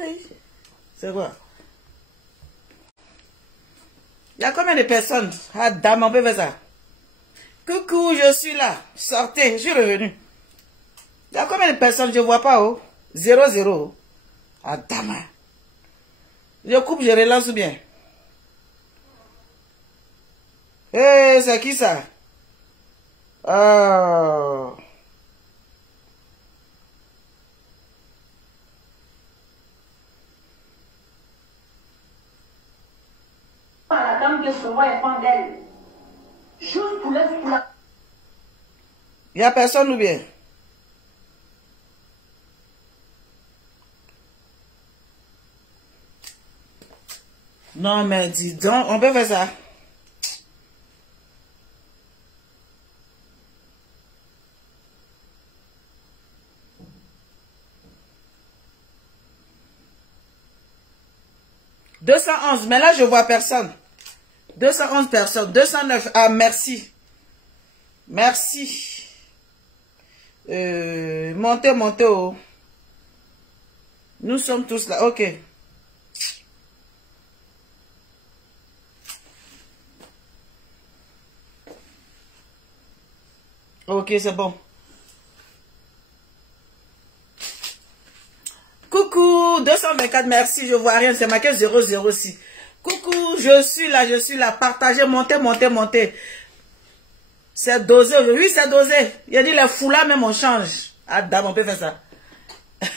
Hey. C'est quoi? Il y a combien de personnes? Ah, dame, on peut faire ça. Coucou, je suis là. Sortez, je suis revenu. Il y a combien de personnes? Je ne vois pas, oh. 0. Ah, dame. Je coupe, je relance bien. Hey, c'est qui ça? Oh. La dame que souvent elle prend d'elle. Juste pour la... Il n'y a personne ou bien? Non, mais dis donc, on peut faire ça. « 211, mais là je vois personne. 211 personnes, 209. Ah, merci. Merci. Montez, montez. Oh. Nous sommes tous là. Ok. Ok, c'est bon. Coucou, 224, merci, je vois rien, c'est marqué 006. Coucou, je suis là, partagez, montez, montez, montez. C'est dosé, oui, c'est dosé. Il a dit les foulards, même on change. Ah, dame, on peut faire ça.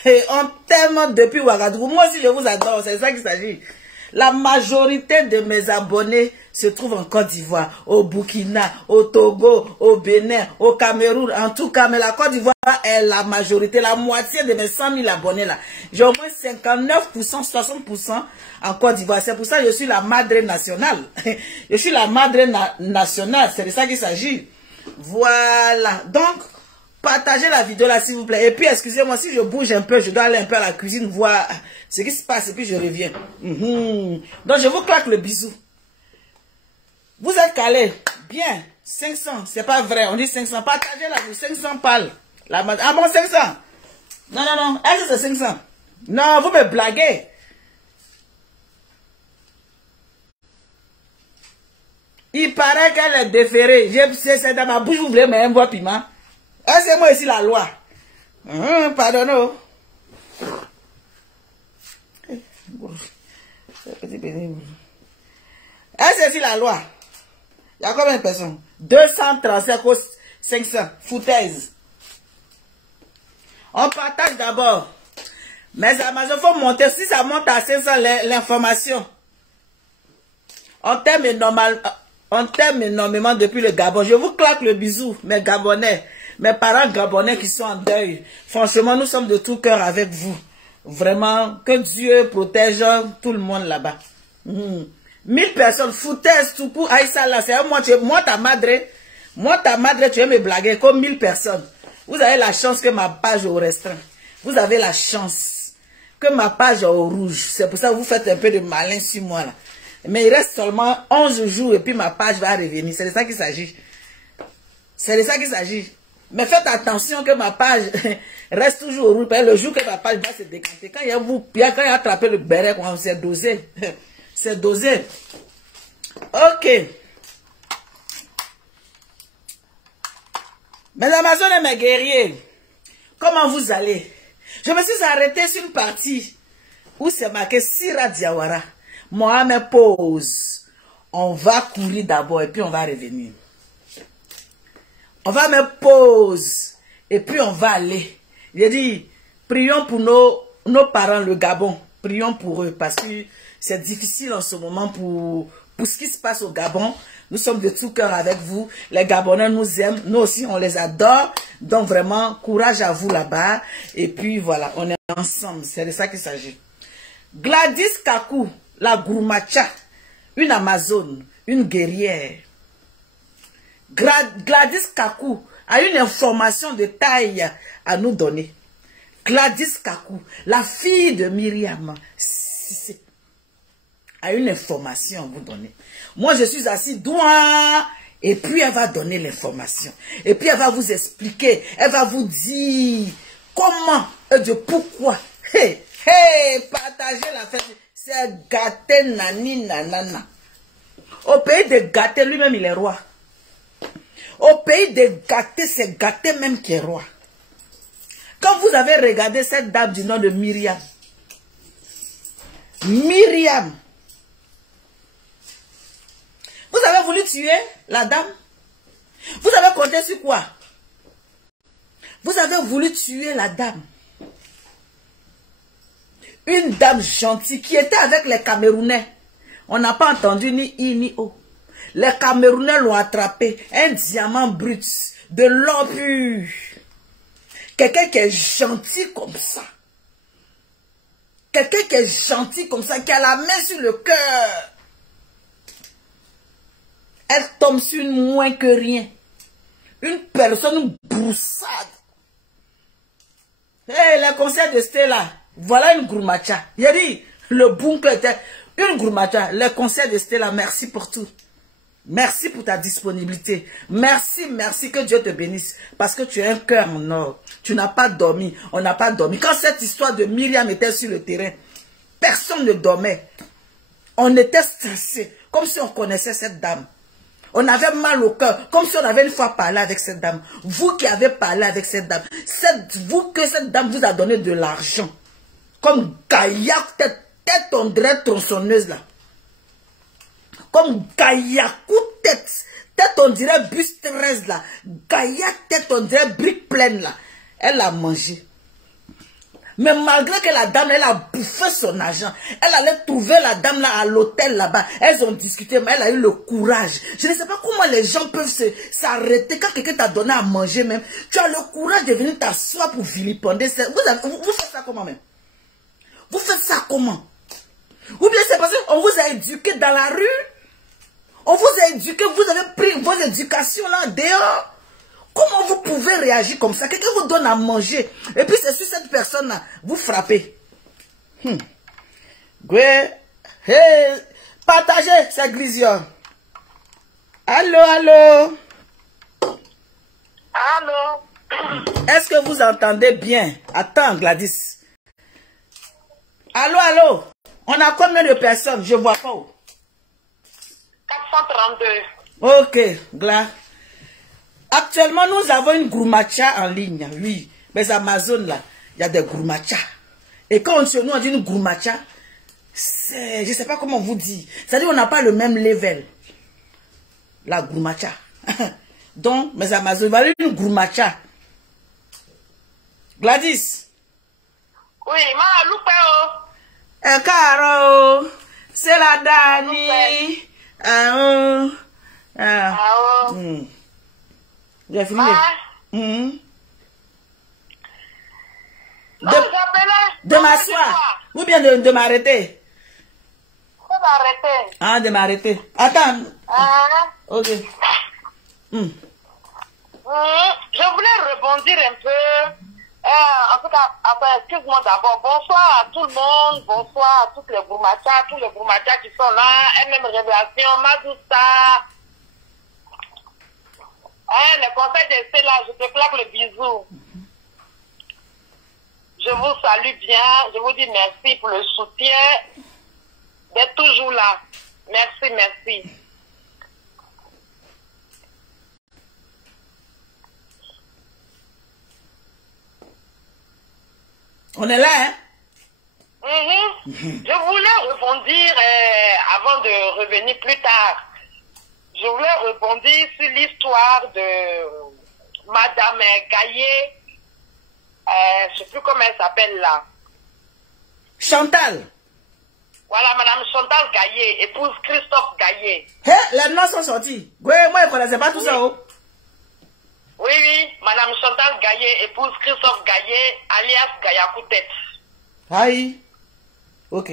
Et on t'aime depuis Ouagadougou. Moi aussi, je vous adore, c'est ça qu'il s'agit. La majorité de mes abonnés se trouvent en Côte d'Ivoire, au Burkina, au Togo, au Bénin, au Cameroun. En tout cas, mais la Côte d'Ivoire est la majorité, la moitié de mes 100 000 abonnés là. J'ai au moins 59%, 60% en Côte d'Ivoire. C'est pour ça que je suis la madre nationale. Je suis la madre nationale, c'est de ça qu'il s'agit. Voilà. Donc, partagez la vidéo là s'il vous plaît. Et puis, excusez-moi, si je bouge un peu, je dois aller un peu à la cuisine, voir ce qui se passe et puis je reviens. Donc, je vous claque le bisou. Vous êtes calés. Bien. 500. C'est pas vrai. On dit 500. Partagez la vidéo. 500 parle. Ah bon, 500. Non, non, non. Est-ce que c'est 500? Non, vous me blaguez. Il paraît qu'elle est déférée. C'est dans ma bouche, vous voulez me voir piment. C'est moi ici la loi. Pardon. C'est ici la loi. Il y a combien de personnes? 235 ou 500. Foutaise. On partage d'abord. Mais Amazon, il faut monter. Si ça monte à 500, l'information. On t'aime énormément depuis le Gabon. Je vous claque le bisou, mes Gabonais. Mes parents gabonais qui sont en deuil. Franchement, nous sommes de tout cœur avec vous. Vraiment, que Dieu protège tout le monde là-bas. 1000 personnes, foutaise, tout pour Aïssa là. C'est moi ta madre, tu veux me blaguer comme 1000 personnes. Vous avez la chance que ma page est au restreint. Vous avez la chance que ma page est au rouge. C'est pour ça que vous faites un peu de malin sur moi là. Mais il reste seulement 11 jours et puis ma page va revenir. C'est de ça qu'il s'agit. C'est de ça qu'il s'agit. Mais faites attention que ma page reste toujours au rouge. Le jour que ma page va se décanter, quand il a attrapé le béret, c'est dosé. C'est dosé. Ok. Mes Amazones et mes guerriers, comment vous allez? Je me suis arrêté sur une partie où c'est marqué Sira Diawara. Mohamed pause. On va courir d'abord et puis on va revenir. On va mettre pause et puis on va aller. J'ai dit, prions pour nos parents, le Gabon. Prions pour eux parce que c'est difficile en ce moment pour ce qui se passe au Gabon. Nous sommes de tout cœur avec vous. Les Gabonais nous aiment. Nous aussi, on les adore. Donc vraiment, courage à vous là-bas. Et puis voilà, on est ensemble. C'est de ça qu'il s'agit. Gladys Kakou, la Groumacha, une Amazone, une guerrière. Gladys Kakou a une information de taille à nous donner. Gladys Kakou, la fille de Myriam, a une information à vous donner. Moi, je suis assis droit et puis elle va donner l'information. Et puis elle va vous expliquer, elle va vous dire comment et de pourquoi. Hey, hey, partager la fête. C'est gâté, nani, nanana. Au pays de gâté, lui-même, il est roi. Au pays de gâté, c'est gâté même qui est roi. Quand vous avez regardé cette dame du nom de Myriam, Myriam, vous avez voulu tuer la dame? Vous avez compté sur quoi? Vous avez voulu tuer la dame. Une dame gentille qui était avec les Camerounais. On n'a pas entendu ni I ni O. Les Camerounais l'ont attrapé. Un diamant brut. De l'or pur. Quelqu'un qui est gentil comme ça. Quelqu'un qui est gentil comme ça. Qui a la main sur le cœur. Elle tombe sur moins que rien. Une personne broussade. Hey, le conseil de Stella. Voilà une gourmacha. Il a dit, le bunker était une gourmacha. Le conseil de Stella, merci pour tout. Merci pour ta disponibilité. Merci, merci, que Dieu te bénisse. Parce que tu as un cœur en or. Tu n'as pas dormi. On n'a pas dormi. Quand cette histoire de Myriam était sur le terrain, personne ne dormait. On était stressé. Comme si on connaissait cette dame. On avait mal au cœur. Comme si on avait une fois parlé avec cette dame. Vous qui avez parlé avec cette dame. Vous que cette dame vous a donné de l'argent. Comme Gaïa, tête on dirait tronçonneuse là. Comme Gaïa, coup tête on dirait bus 13 là. Gaïa, tête on dirait brique pleine là. Elle a mangé. Mais malgré que la dame, elle a bouffé son argent. Elle allait trouver la dame là à l'hôtel là-bas. Elles ont discuté, mais elle a eu le courage. Je ne sais pas comment les gens peuvent s'arrêter quand quelqu'un t'a donné à manger même. Tu as le courage de venir t'asseoir pour vilipender. Vous faites ça comment même? Vous faites ça comment? Ou bien c'est parce qu'on vous a éduqué dans la rue. On vous a éduqué, vous avez pris vos éducations là dehors. Comment vous pouvez réagir comme ça? Quelqu'un vous donne à manger. Et puis c'est sur cette personne-là, vous frappez. Hey, partagez cette glisure. Allô, allô. Allô. Est-ce que vous entendez bien? Attends, Gladys. Allô, allô. On a combien de personnes? Je vois pas où. 432. Ok, Gla. Actuellement, nous avons une gourmacha en ligne. Oui, mais Amazon, là, il y a des gourmachas. Et quand chez nous, on dit une gourmacha, c'est, je ne sais pas comment on vous dit. C'est-à-dire qu'on n'a pas le même level. La gourmacha. Donc, mes Amazon, il va y avoir une gourmacha. Gladys. Oui, ma loupé. Caro, c'est la Dani. J'ai fini. De m'asseoir. Ou bien de m'arrêter. De m'arrêter. Ah, de m'arrêter. Attends. Ok. Je voulais rebondir un peu. En tout cas, excuse-moi d'abord. Bonsoir à tout le monde. Bonsoir à toutes les gourmachas, tous les gourmachas qui sont là. MM Révélation, Madoussa. Le conseil de Stella, je te claque le bisou. Je vous salue bien. Je vous dis merci pour le soutien d'être toujours là. Merci, merci. On est là, hein? Je voulais rebondir avant de revenir plus tard. Je voulais rebondir sur l'histoire de Madame Gaillet. Je ne sais plus comment elle s'appelle là. Chantal. Voilà, Madame Chantal Gaillet, épouse Christophe Gaillet. Les noms sont sortis. Oui, moi, je ne connaissais pas tout ça. Oh. Oui, oui, Madame Chantal Gaillet, épouse Christophe Gaillet, alias Gaïa-Coutet. Aïe. Ok.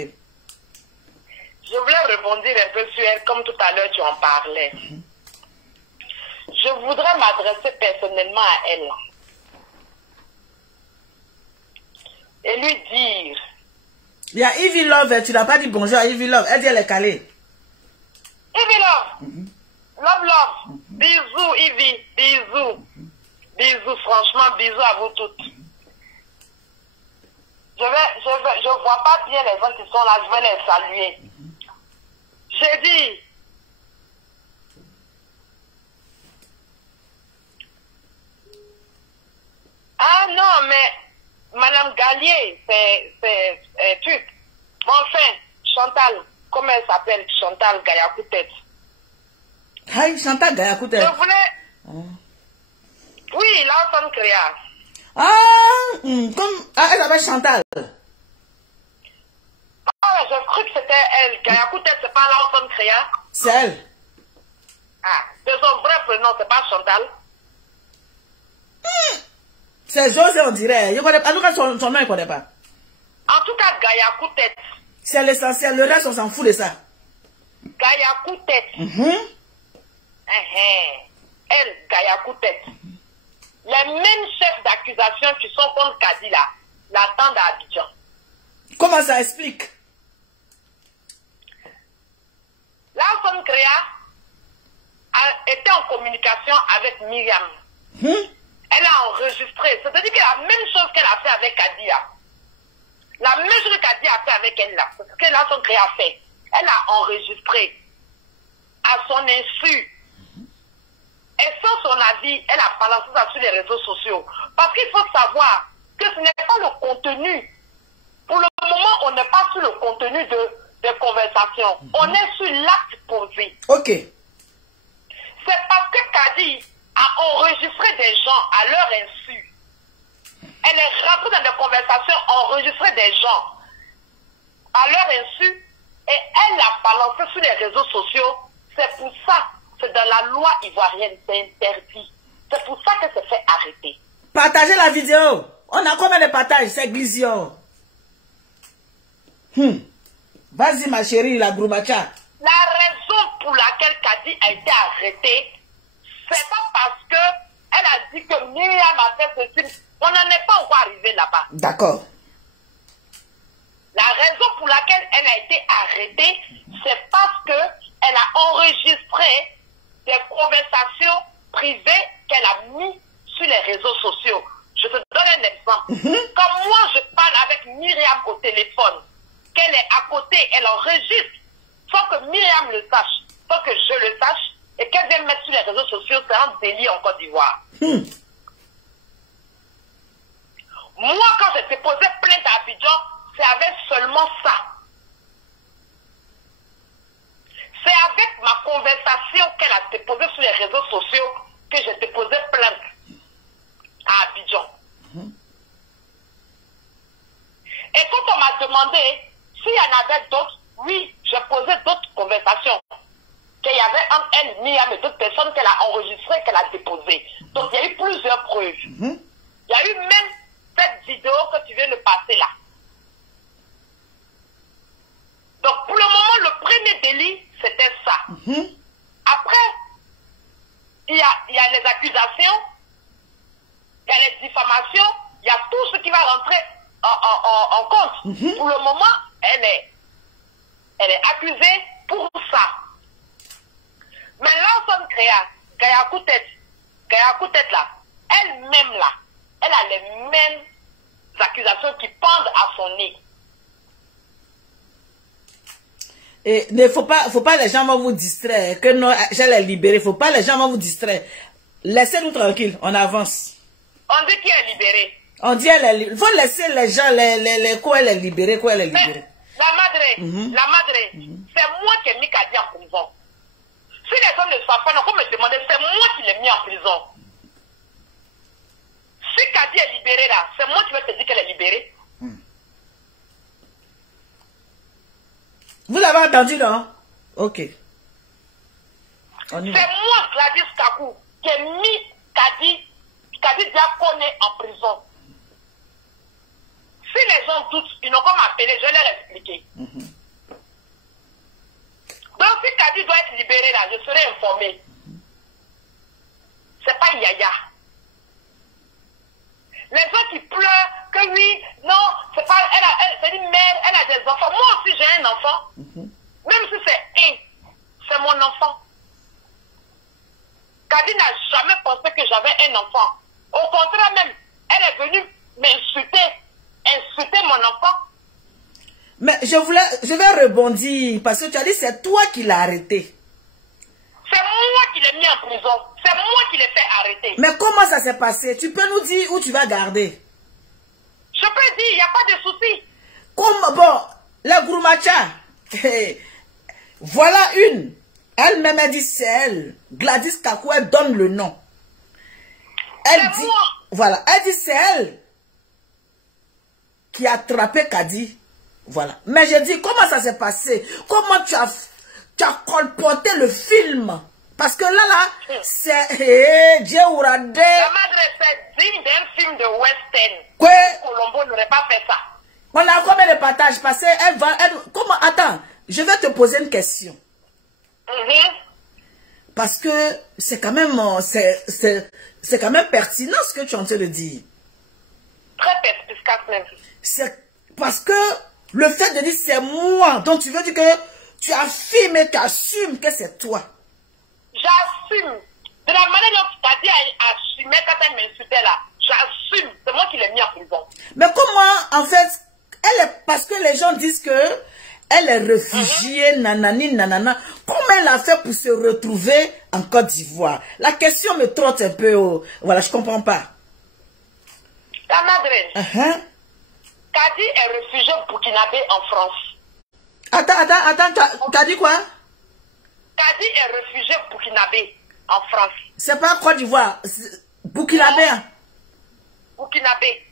Je voulais rebondir un peu sur elle, comme tout à l'heure tu en parlais. Je voudrais m'adresser personnellement à elle. Et lui dire... Il y a Ivy Love, tu n'as pas dit bonjour à Ivy Love. Elle dit elle est calée. Ivy Love. Love, love. Bisous, Ivy. Bisous. Bisous, franchement, bisous à vous toutes. je vois pas bien les gens qui sont là, je vais les saluer. J'ai dit, ah non, mais Madame Gallier, c'est truc. Bon, enfin, Chantal, comment elle s'appelle? Chantal Gayakoutet. Hi, Chantal Gayakoutet. Je voulais... Oui, l'ensemble créa. Elle s'appelle Chantal. Ah, je crois que c'était elle. Gayakoutet, c'est pas l'ensemble créa. C'est elle. Ah, de son vrai prénom, c'est pas Chantal. C'est José, on dirait. Je connais pas. En tout cas, son nom, je ne connais pas. En tout cas, Gayakoutet. C'est l'essentiel. Le reste, on s'en fout de ça. Gayakoutet. Elle, Gayakoutet. Les mêmes chefs d'accusation qui sont contre Kadi là, l'attendent à Abidjan. Comment ça explique? L'ensemble créa a été en communication avec Myriam. Elle a enregistré. C'est-à-dire que la même chose qu'elle a fait avec Kadia. La même chose que Kadia a fait avec elle là. C'est ce que l'ensemble créa a fait. Elle a enregistré à son insu. Et sans son avis, elle a balancé ça sur les réseaux sociaux. Parce qu'il faut savoir que ce n'est pas le contenu. Pour le moment, on n'est pas sur le contenu des conversations. On est sur l'acte posé. Ok. C'est parce que Kadi a enregistré des gens à leur insu. Elle est rentrée dans des conversations, enregistré des gens à leur insu. Et elle l'a balancé sur les réseaux sociaux. C'est pour ça. C'est dans la loi ivoirienne, c'est interdit. C'est pour ça que c'est fait arrêter. Partagez la vidéo. On a combien de partages? C'est Glizio. Vas-y, ma chérie, la Groubacha. La raison pour laquelle Kadi a été arrêtée, c'est pas parce que elle a dit que Myriam a fait ceci. On n'en est pas encore arrivé là-bas. D'accord. La raison pour laquelle elle a été arrêtée, c'est parce que elle a enregistré des conversations privées qu'elle a mis sur les réseaux sociaux. Je te donne un exemple. Quand moi je parle avec Myriam au téléphone, qu'elle est à côté, elle enregistre, sans que Myriam le sache, sans que je le sache, et qu'elle vienne mettre sur les réseaux sociaux, c'est un délit en Côte d'Ivoire. Moi, quand j'ai déposé plainte à Abidjan, c'est avec seulement ça. C'est avec ma conversation qu'elle a déposée sur les réseaux sociaux que j'ai déposé plainte à Abidjan. Et quand on m'a demandé s'il y en avait d'autres, oui, j'ai posé d'autres conversations. Qu'il y avait entre elle, Myriam et d'autres personnes qu'elle a enregistrées, qu'elle a déposées. Donc il y a eu plusieurs preuves. Il y a eu même cette vidéo que tu viens de passer là. Donc pour le moment, le premier délit, c'était ça. Après, il y a les accusations, il y a les diffamations, il y a tout ce qui va rentrer en compte. Pour le moment, elle est accusée pour ça. Mais l'ensemble créa, Gayakoutet là, elle-même là, elle a les mêmes accusations qui pendent à son nez. Et ne faut pas les gens vont vous distraire. Que non, j'allais libérer. Faut pas les gens vont vous distraire. Laissez-nous tranquille. On avance. On dit qu'elle est libérée. On dit elle est libérée. Faut laisser les gens quoi elle est libérée, quoi elle est libérée. Mais, la madre, c'est moi qui ai mis Kadi en prison. Si les gens ne savent pas, on me demander, c'est moi qui l'ai mis en prison. Si Kadi est libérée là, c'est moi qui vais te dire qu'elle est libérée. Vous l'avez entendu, non? Ok. C'est moi, Gladys Kakou, qui ai mis Kadi Diakone en prison. Si les gens doutent, ils n'ont qu'à m'appeler, je vais leur expliquer. Donc si Kadi doit être libéré là, je serai informé. C'est pas Yaya. Les gens qui pleurent, que oui, non, c'est pas, c'est une mère, elle a des enfants. Moi aussi j'ai un enfant. Même si c'est mon enfant. Kadi n'a jamais pensé que j'avais un enfant. Au contraire même, elle est venue m'insulter mon enfant. je vais rebondir parce que tu as dit c'est toi qui l'as arrêté. C'est moi qui l'ai mis en prison. C'est moi qui l'ai fait arrêter. Mais comment ça s'est passé? Tu peux nous dire où tu vas garder? Je peux dire, il n'y a pas de souci. Comme, bon, la Gouroumacha, voilà une. Elle-même, elle dit c'est elle. Gladys Kakou, elle donne le nom. Elle dit, moi. voilà, elle dit c'est elle qui a attrapé Kadi. Voilà. Mais je dis, comment ça s'est passé? Comment tu as colporté le film? Parce que là, c'est Djeourade. La madre, c'est digne d'un film de western. Quoi? Colombo n'aurait pas fait ça. On a combien de partages? Parce qu'elle va... comment? Attends, je vais te poser une question. Parce que c'est quand même... c'est quand même pertinent ce que tu es en train de dire. Très perspicace même. C'est parce que le fait de dire c'est moi, donc tu veux dire que tu affirmes et tu assumes que c'est toi. J'assume. De la manière dont Kadi a assumé quand elle m'insultait là, j'assume. C'est moi qui l'ai mis en prison. Mais comment, en fait, parce que les gens disent que elle est réfugiée, nanani, nanana. Comment elle a fait pour se retrouver en Côte d'Ivoire? La question me trotte un peu. Voilà, je comprends pas. La madre, Kadi est réfugiée burkinabé en France. Attends, t'as dit quoi? Kadi est réfugiée burkinabé en France. C'est pas Côte d'Ivoire, burkinabé. Burkinabé.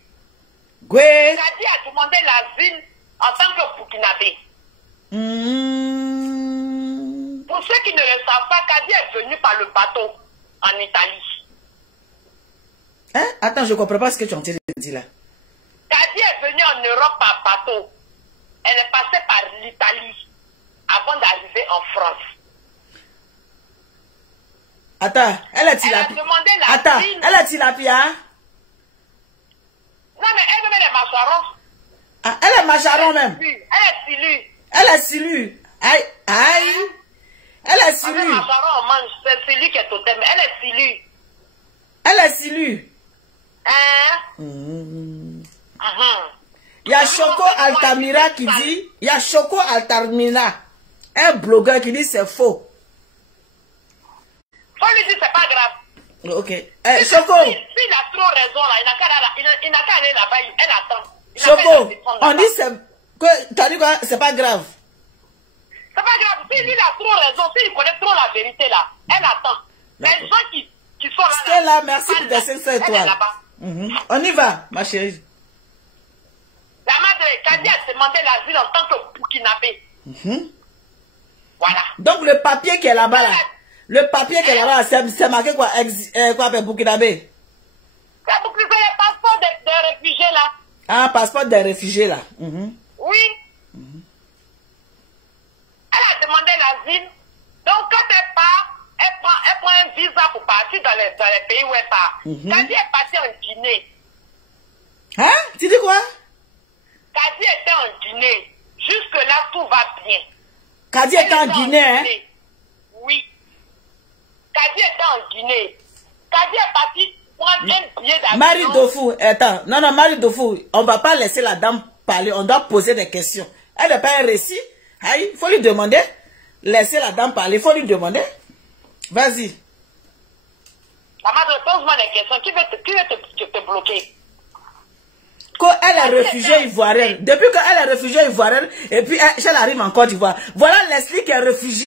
Oui. Kadi a demandé l'asile en tant que burkinabé. Pour ceux qui ne le savent pas, Kadi est venu par le bateau en Italie. Hein? Attends, je ne comprends pas ce que tu es en train de dire là. Kadi est venue en Europe par bateau. Elle est passée par l'Italie avant d'arriver en France. Attends, elle a tilapia. Attends, elle a tilapia. Non, mais elle met les macharons. Ah, elle est macharon même. Elle est silue. Elle est silue. Aïe, aïe. Elle est silue. Les macharons, on mange. C'est silue qui est totem. Elle est silue. Elle est silue. Hein? Il y a Choco Altamira qui dit, il y a Choco Altamira, un blogueur qui dit c'est faux. Faut lui dire c'est pas grave. Ok. Choco. S'il a trop raison là, il n'a qu'à aller là-bas, elle attend. Choco, on dit c'est... Tu as dit quoi? C'est pas grave. C'est pas grave. Si lui il a trop raison, s'il connaît trop la vérité là, elle attend. Les gens qui sont là... Stella, merci pour tes 500 étoiles. On y va, ma chérie. La madre, Kadi a demandé l'asile en tant que burkinabé. Voilà. Donc le papier qui est là-bas, là, le papier qui est là-bas, c'est marqué quoi? Quoi, burkinabé? C'est pour que c'est le passeport des réfugiés là. Ah, passeport des réfugiés là. Oui. Elle a demandé l'asile. Donc quand elle part, elle prend un visa pour partir dans les pays où elle part. Kadi est partie en Guinée. Hein? Tu dis quoi? Kadi était en Guinée. Jusque-là, tout va bien. Kadi était en Guinée, hein? Oui. Kadi était en Guinée. Kadi est parti prendre un billet d'avion. Marie Dofou, attends. Non, Marie Dofou, on ne va pas laisser la dame parler. On doit poser des questions. Elle n'a pas un récit. Il faut lui demander. Laissez la dame parler. Il faut lui demander. Vas-y. La madre, pose-moi des questions. Qui veut te bloquer? Quand elle est réfugiée ivoirienne, depuis qu'elle est réfugiée ivoirienne, et puis elle arrive en Côte d'Ivoire. Voilà Leslie qui est réfugiée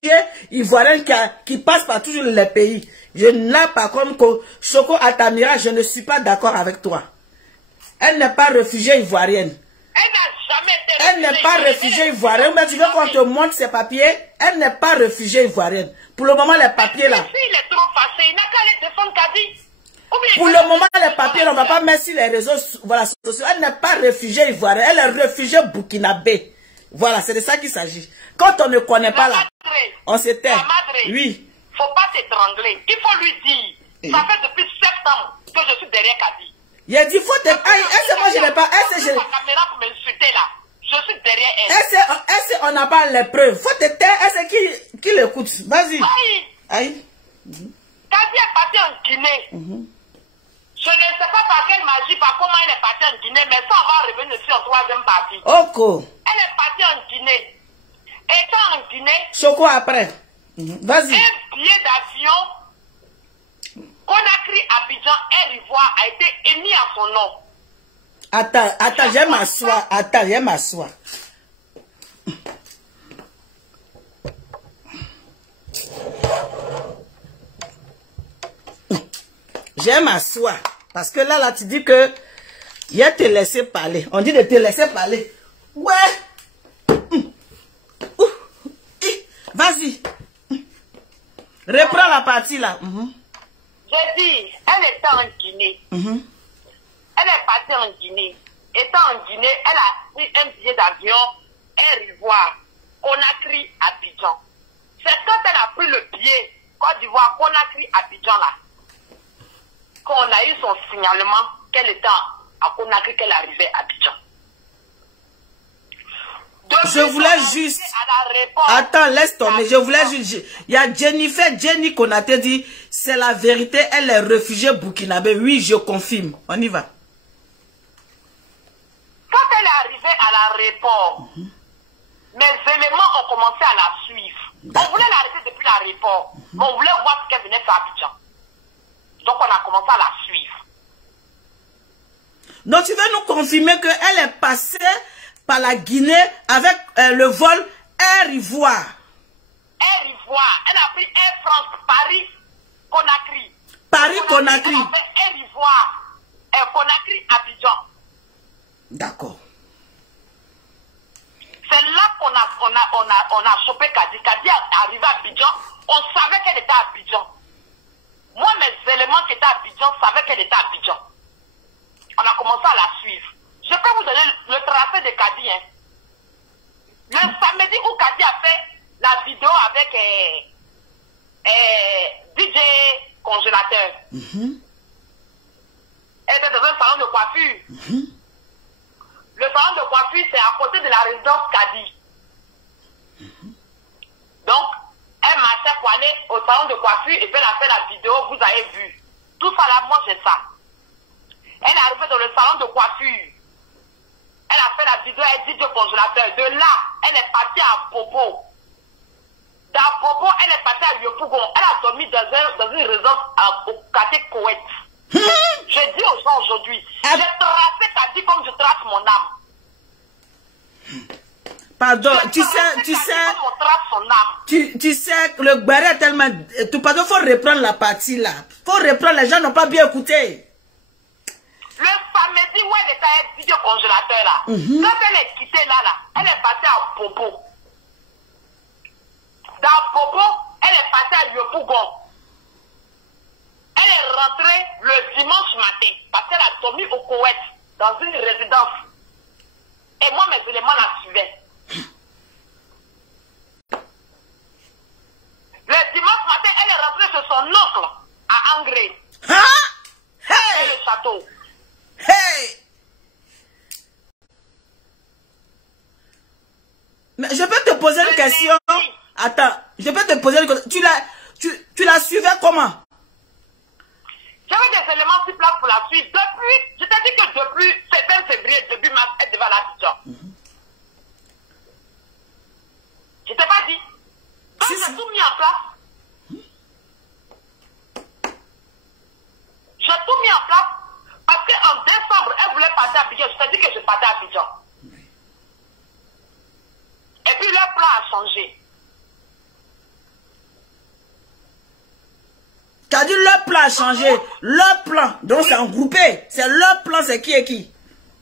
ivoirienne qui passe par toujours les pays. Je n'ai pas comme Choco Altamira, je ne suis pas d'accord avec toi. Elle n'est pas réfugiée ivoirienne. Elle n'a jamais été Elle n'est pas réfugiée ivoirienne. Mais tu veux qu'on te montre ses papiers? Elle n'est pas réfugiée ivoirienne. Pour le moment, les papiers là. S'il est trop fâché, il n'a qu'à aller défendre Kadi. Pour le moment, les papiers, on ne va pas mettre sur les réseaux sociaux. Elle n'est pas réfugiée ivoirienne, elle est réfugiée burkinabé. Voilà, c'est de ça qu'il s'agit. Quand on ne connaît pas là, on se tait. Oui. Il ne faut pas t'étrangler. Il faut lui dire. Ça fait depuis 7 ans que je suis derrière Kadi. Il a dit, faut te... Est-ce que moi je n'ai pas... Est-ce que la caméra pour m'insulter là? Je suis derrière elle. Est-ce qu'on n'a pas les preuves? Faut te taire. Est-ce qui l'écoute? Vas-y. Aïe. Kadi est parti en Guinée. Je ne sais pas par quelle magie, par comment elle est partie en Guinée, mais ça, on va revenir sur en troisième partie. Oko. Elle est partie en Guinée. Choco après. Vas-y. Un billet d'avion Conakry-Abidjan Air Ivoire a été émis à son nom. Attends, je vais m'asseoir. Attends, je vais m'asseoir. Je vais m'asseoir. Parce que là, tu dis que il y a te laisser parler. On dit de te laisser parler. Ouais. Vas-y. Reprends la partie là. J'ai dit, elle était en Guinée. Elle est partie en Guinée. Étant en Guinée, elle a pris un billet d'avion Air Ivoire, Conakry, Abidjan. C'est quand elle a pris le billet Côte d'Ivoire, Conakry, Abidjan là, qu'on a eu son signalement qu'elle était à Conakry, qu'elle arrivait à Abidjan. Je voulais juste... Attends, laisse tomber. Je voulais juste... Il y a Jenny Konaté dit, c'est la vérité, elle est réfugiée burkinabé. Oui, je confirme. On y va. Quand elle est arrivée à l'aéroport, mes éléments ont commencé à la suivre. On voulait l'arrêter depuis l'aéroport, mais on voulait voir ce qu'elle venait faire à Abidjan. Donc on a commencé à la suivre. Donc tu veux nous confirmer qu'elle est passée par la Guinée avec le vol Air Ivoire. Air Ivoire. Elle a pris Air France, Paris-Conakry. Paris-Conakry. Elle a fait Air Ivoire, Conakry-Abidjan. D'accord. C'est là qu'on a chopé Kadi. Kadi est arrivé à Abidjan. On savait qu'elle était à Abidjan. Moi, mes éléments qui étaient à Abidjan savaient qu'elle était à Abidjan. On a commencé à la suivre. Je peux vous donner le tracé de Kadi. Hein. Le samedi où Kadi a fait la vidéo avec DJ Congélateur. Elle était dans un salon de coiffure. Le salon de coiffure, c'est à côté de la résidence Kadi. Donc, elle marchait pour aller au salon de coiffure et puis elle a fait la vidéo, vous avez vu. Tout ça là, moi j'ai ça. Elle est arrivée dans le salon de coiffure. Elle a fait la vidéo, elle dit de congélateur. De là, elle est partie à Bobo. Dans Bobo, elle est partie à Yopougon. Elle a dormi dans une résidence au quartier Koweït. Je dis aux gens aujourd'hui, j'ai tracé Kadi comme je trace mon âme. Pardon, tu sais, le Gbara est tellement... Pardon, faut reprendre la partie là. Faut reprendre, les gens n'ont pas bien écouté. Le samedi où elle était à un vidéo congélateur là, quand elle est quittée là, elle est partie à Bobo. Dans Bobo, elle est partie à Yopougon. Elle est rentrée le dimanche matin parce qu'elle a dormi au Koweït dans une résidence. Et moi, mes éléments la suivaient. Le dimanche matin, elle est rentrée chez son oncle à Angré. Hey! Le château. Hey! Mais je peux te poser une question? Attends, je peux te poser une question. Tu la suivais comment? J'avais des éléments sur place pour la suivre. Depuis, je t'ai dit que depuis 7 février, début mars, elle devait aller à Abidjan. Je t'ai pas dit. Donc j'ai tout mis en place. J'ai tout mis en place parce qu'en décembre, elle voulait partir à Abidjan. Je t'ai dit que je partais à Abidjan. Et puis leur plan a changé. T'as dit leur plan a changé. Leur plan. Donc c'est engroupé. C'est leur plan, c'est qui et qui?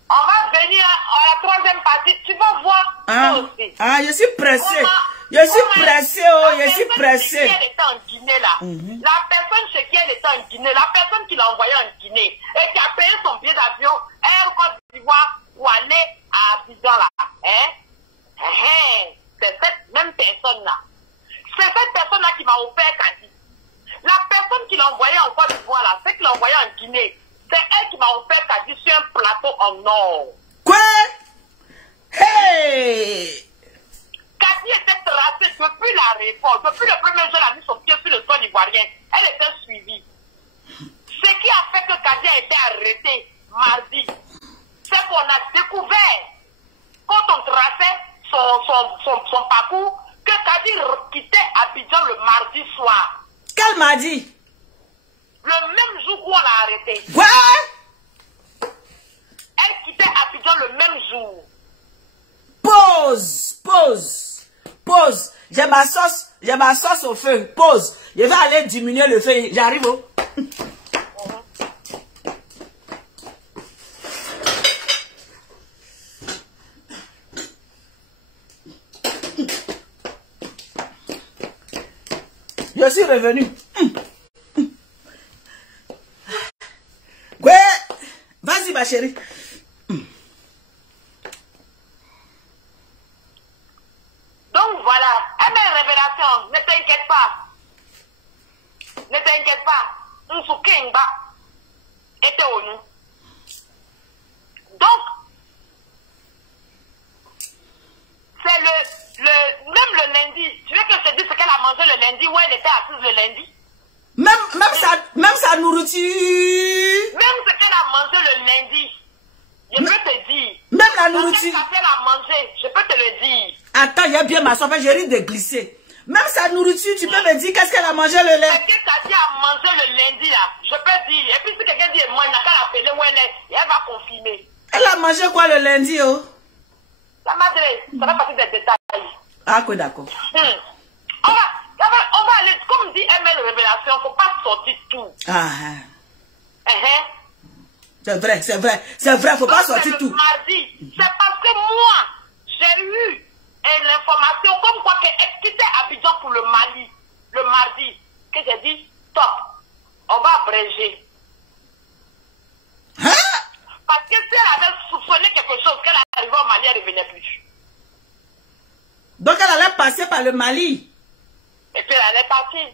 On va venir à la troisième partie. Tu vas voir. Je suis pressé. Je suis pressé, je suis pressé. Elle était en Guinée là. La personne chez qui elle était en Guinée, la personne qui l'a envoyée en Guinée et qui a payé son billet d'avion, Air Côte d'Ivoire pour aller à Abidjan là. C'est cette même personne là. C'est cette personne là qui m'a offert Kadi. La personne qui l'a envoyé en Côte d'Ivoire là, celle qui l'a envoyé en Guinée, c'est elle qui m'a offert Kadi sur un plateau en or. Quoi? Hey! Kadi était tracée depuis la réforme, depuis le premier jour, elle a mis son pied sur le sol ivoirien. Elle était suivie. Ce qui a fait que Kadi a été arrêté mardi, c'est qu'on a découvert, quand on traçait son parcours, que Kadi quittait Abidjan le mardi soir. Quel mardi? Le même jour où on l'a arrêté. Ouais. Elle quittait Abidjan le même jour. Pause, pause, pause. J'ai ma sauce au feu. Pause. Je vais aller diminuer le feu. J'arrive. Oh. Je suis revenu. Ouais. Vas-y, ma chérie. Donc voilà, mes révélations, ne t'inquiète pas. Ne t'inquiète pas. Nsukengba était au nous. Donc, c'est même le lundi. Tu veux que je te dise ce qu'elle a mangé le lundi, où elle était assise le lundi? Même sa nourriture. Même ce qu'elle a mangé le lundi. Je peux te dire. Même la nourriture. Quand elle a mangé, je peux te le dire. Attends, il y a bien ma soif, j'ai risque de glisser. Même sa nourriture, tu peux me dire qu'est-ce qu'elle a mangé le lundi? Ce que Kadi a mangé le lundi, là, je peux dire. Et puis si quelqu'un dit, moi, il n'a qu'à l'appeler où elle est, et elle va confirmer. Elle a mangé quoi le lundi, oh? La madre, ça va passer des détails. Ah, quoi, d'accord. On va aller, comme dit ML Révélation, il ne faut pas sortir tout. C'est vrai, c'est vrai, c'est vrai, il ne faut pas sortir tout. Mardi, c'est parce que moi, j'ai eu l'information comme quoi qu'elle quittait Abidjan pour le Mali, le mardi, que j'ai dit, stop, on va abréger. Parce que si elle avait soupçonné quelque chose, qu'elle arrivait au Mali, elle ne revenait plus. Donc elle allait passer par le Mali. Et puis elle est partie.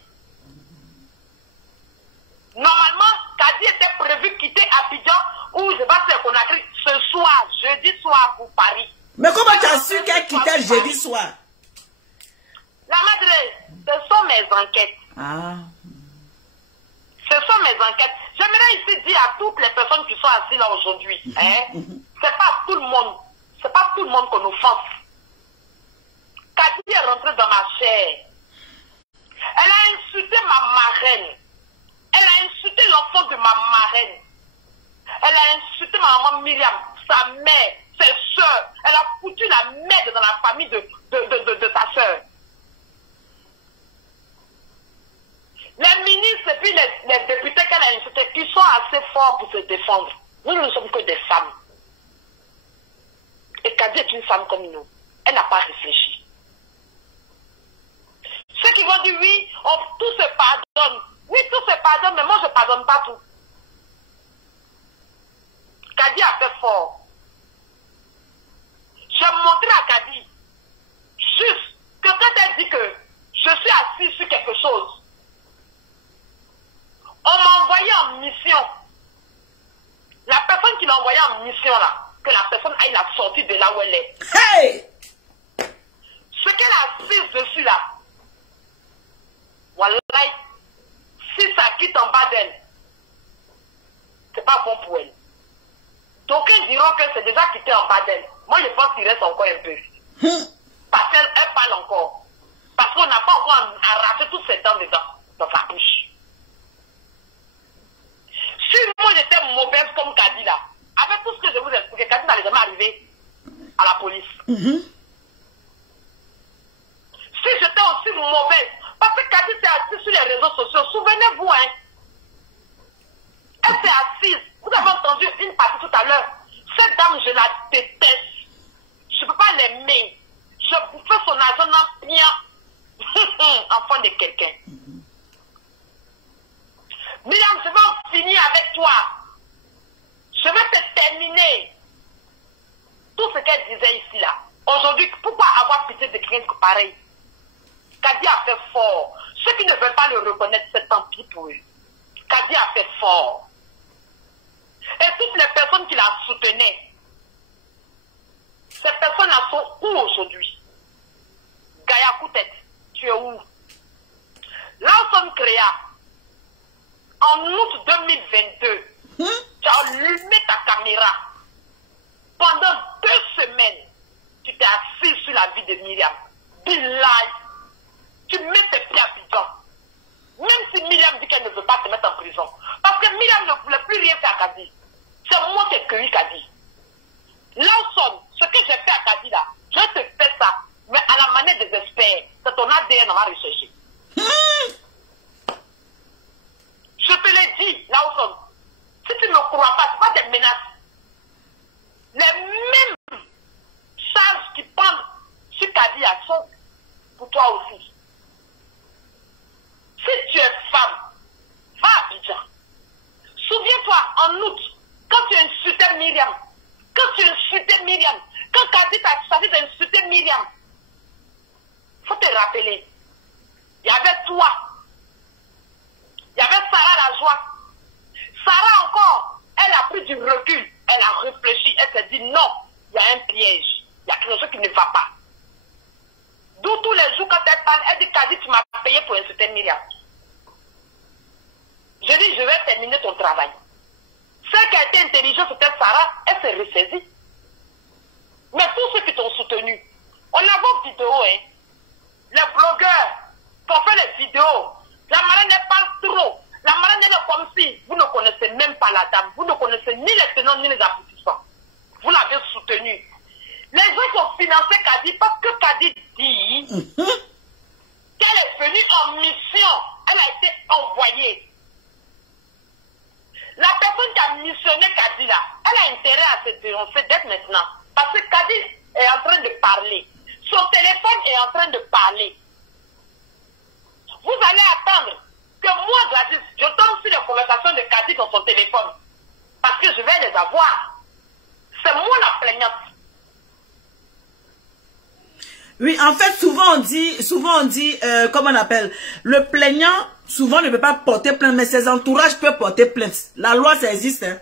Normalement, Kadi était prévu quitter Abidjan où je vais faire Conakry ce soir, jeudi soir pour Paris. Mais comment tu as su qu'elle quittait jeudi soir? La madre, ce sont mes enquêtes. Ce sont mes enquêtes. J'aimerais ici dire à toutes les personnes qui sont assises là aujourd'hui, c'est pas tout le monde, c'est pas tout le monde qu'on offense. Kadi est rentrée dans ma chair. Elle a insulté ma marraine. Elle a insulté l'enfant de ma marraine. Elle a insulté ma maman Myriam, sa mère, ses soeurs. Elle a foutu la merde dans la famille de ta soeur. Les ministres et puis les députés qu'elle a insultés, qui sont assez forts pour se défendre. Nous ne sommes que des femmes. Et Kadi est une femme comme nous. Elle n'a pas réfléchi. Ceux qui vont dire oui, tout se pardonne. Oui, tout se pardonne, mais moi je ne pardonne pas tout. Kadi a fait fort. J'ai montré à Kadi, juste que quand elle dit que je suis assis sur quelque chose, on m'a envoyé en mission. La personne qui l'a envoyé en mission là, que la personne aille la sortir de là où elle est. Hey! Ce qu'elle a assise dessus là, voilà, si ça quitte en bas d'elle, c'est pas bon pour elle. Donc ils diront que c'est déjà quitté en bas d'elle. Moi je pense qu'il reste encore un peu. Parce qu'elle parle encore. Parce qu'on n'a pas encore arraché tous ses dents dedans, dans sa bouche. Si moi j'étais mauvaise comme Kadi là, avec tout ce que je vous explique, Kadi n'allait jamais arriver à la police. Si j'étais aussi mauvaise, parce que Kadi s'est assise sur les réseaux sociaux, souvenez-vous, elle s'est assise. Vous avez entendu une partie tout à l'heure. Cette dame, je la déteste. Je ne peux pas l'aimer. Je bouffais son argent dans bien. Enfant de quelqu'un. Myriam, je vais en finir avec toi. Je vais te terminer. Tout ce qu'elle disait ici, là. Aujourd'hui, pourquoi avoir pitié de quelqu'un pareil? Kadi a fait fort. Ceux qui ne veulent pas le reconnaître, c'est tant pis pour eux. Kadi a fait fort. Et toutes les personnes qui la soutenaient, ces personnes-là sont où aujourd'hui? Gaïa Koutet, tu es où? Lawson Créa, en août 2022, tu as allumé ta caméra. Pendant 2 semaines, tu t'es assis sur la vie de Myriam. Billahi, tu mets tes pieds à Abidjan. Même si Myriam dit qu'elle ne veut pas te mettre en prison. Parce que Myriam ne voulait plus rien faire à Kadi. C'est moi qui ai cueilli Kadi. L'ensemble, ce que j'ai fait à Kadi là, je te fais ça. Mais à la manière des experts, c'est ton ADN, on va rechercher. Je te l'ai dit, l'ensemble. Si tu ne me crois pas, ce pas des menaces. Les mêmes charges qui pendent sur Kadi sont pour toi aussi. Si tu es femme, va à Abidjan. Souviens-toi, en août, quand tu insultais Myriam, quand Kadi t'a choisi d'insulter Myriam, il faut te rappeler, il y avait toi, il y avait Sarah la joie. Sarah encore, elle a pris du recul, elle a réfléchi, elle s'est dit non, il y a un piège, il y a quelque chose qui ne va pas. D'où tous les jours quand elle parle, elle dit Kadi, tu m'as payé pour insulter Myriam. Je dis, je vais terminer ton travail. Celle qui a été intelligente, c'était Sarah, elle s'est ressaisie. Mais tous ceux qui t'ont soutenu, on a vos vidéos, hein. Les blogueurs qui ont fait les vidéos, la marraine elle parle trop. La marraine elle est comme si vous ne connaissez même pas la dame. Vous ne connaissez ni les tenants ni les aboutissants. Vous l'avez soutenu. Les gens qui ont financé Kadi parce que Kadi dit qu'elle est venue en mission. Elle a été envoyée. La personne qui a missionné Kadi là, elle a intérêt à se dénoncer dès maintenant. Parce que Kadi est en train de parler. Son téléphone est en train de parler. Vous allez attendre que moi, Gladys, je tombe sur les conversations de Kadi dans son téléphone. Parce que je vais les avoir. C'est moi la plaignante. Oui, en fait, souvent on dit, comment on appelle, le plaignant, souvent ne peut pas porter plainte, mais ses entourages peuvent porter plainte. La loi, ça existe, hein.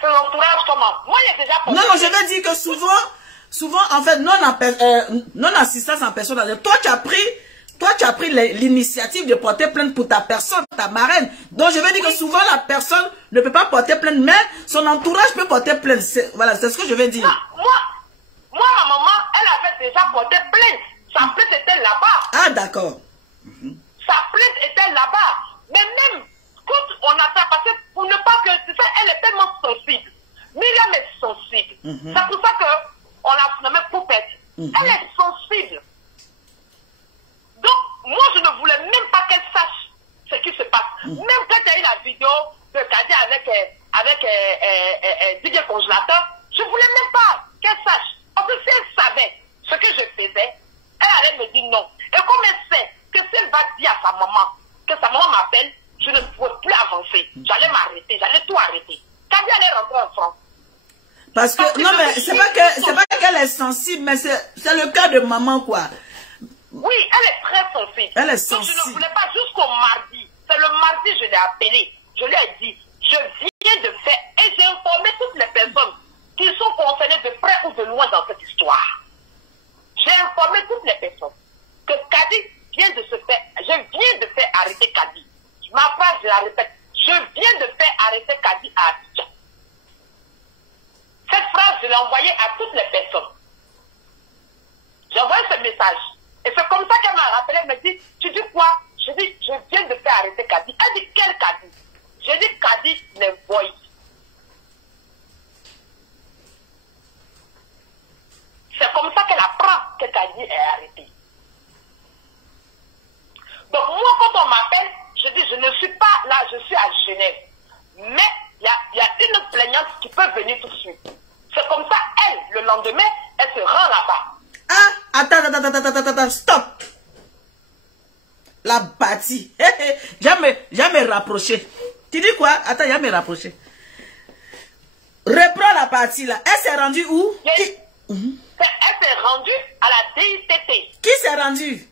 Ses entourages, comment? Moi, il y a déjà porté non, je veux dire que souvent, en fait, non-assistance en personne. Toi, tu as pris l'initiative de porter plainte pour ta personne, ta marraine. Donc, je veux dire que souvent, la personne ne peut pas porter plainte, mais son entourage peut porter plainte. Voilà, c'est ce que je veux dire. Moi, ma maman, elle avait déjà porté plainte. Sa plainte était là-bas. Ah, d'accord. Sa plainte était là-bas. Mais même, quand on a fait passer, pour ne pas que, c'est ça, elle est tellement sensible. Myriam est sensible. C'est pour ça qu'on l'a nommée poupette. Elle est sensible. Donc, moi, je ne voulais même pas qu'elle sache ce qui se passe. Même quand il y a eu la vidéo de Kadi avec Didier Congélateur, je ne voulais même pas qu'elle sache. Parce que si elle savait ce que je faisais, elle allait me dire non. Et comme elle sait que si elle va dire à sa maman, que sa maman m'appelle, je ne pouvais plus avancer. J'allais m'arrêter, j'allais tout arrêter. Kadi allait rentrer en France. Parce que non, mais c'est pas qu'elle est sensible, mais c'est le cas de maman, quoi. Oui, elle est très sensible. Elle est sensible. Donc je ne voulais pas jusqu'au mardi. C'est le mardi, je l'ai appelé. Je lui ai dit, je viens de faire, et j'ai informé toutes les personnes qui sont concernées de près ou de loin dans cette histoire. J'ai informé toutes les personnes que Kadi vient de se faire, je viens de faire arrêter Kadi. Ma phrase, je la répète, je viens de faire arrêter Kadi à Abidjan. Cette phrase, je l'ai envoyée à toutes les personnes. J'ai envoyé ce message. Et c'est comme ça qu'elle m'a rappelé, elle me dit, tu dis quoi? Je dis, je viens de faire arrêter Kadi. Elle dit, quel Kadi? Je dis, Kadi les voit. C'est comme ça qu'elle apprend que Kadi est arrêté. Donc moi, quand on m'appelle, je dis, je ne suis pas là, je suis à Genève. Mais il y a une plaignante qui peut venir tout de suite. C'est comme ça, elle, le lendemain, elle se rend là-bas. Ah, attends, stop. La bâtie. Jamais rapproché. Tu dis quoi? Attends, jamais rapproché. Reprends la partie là. Elle s'est rendue où? Elle s'est rendue à la DITT. Qui s'est rendu?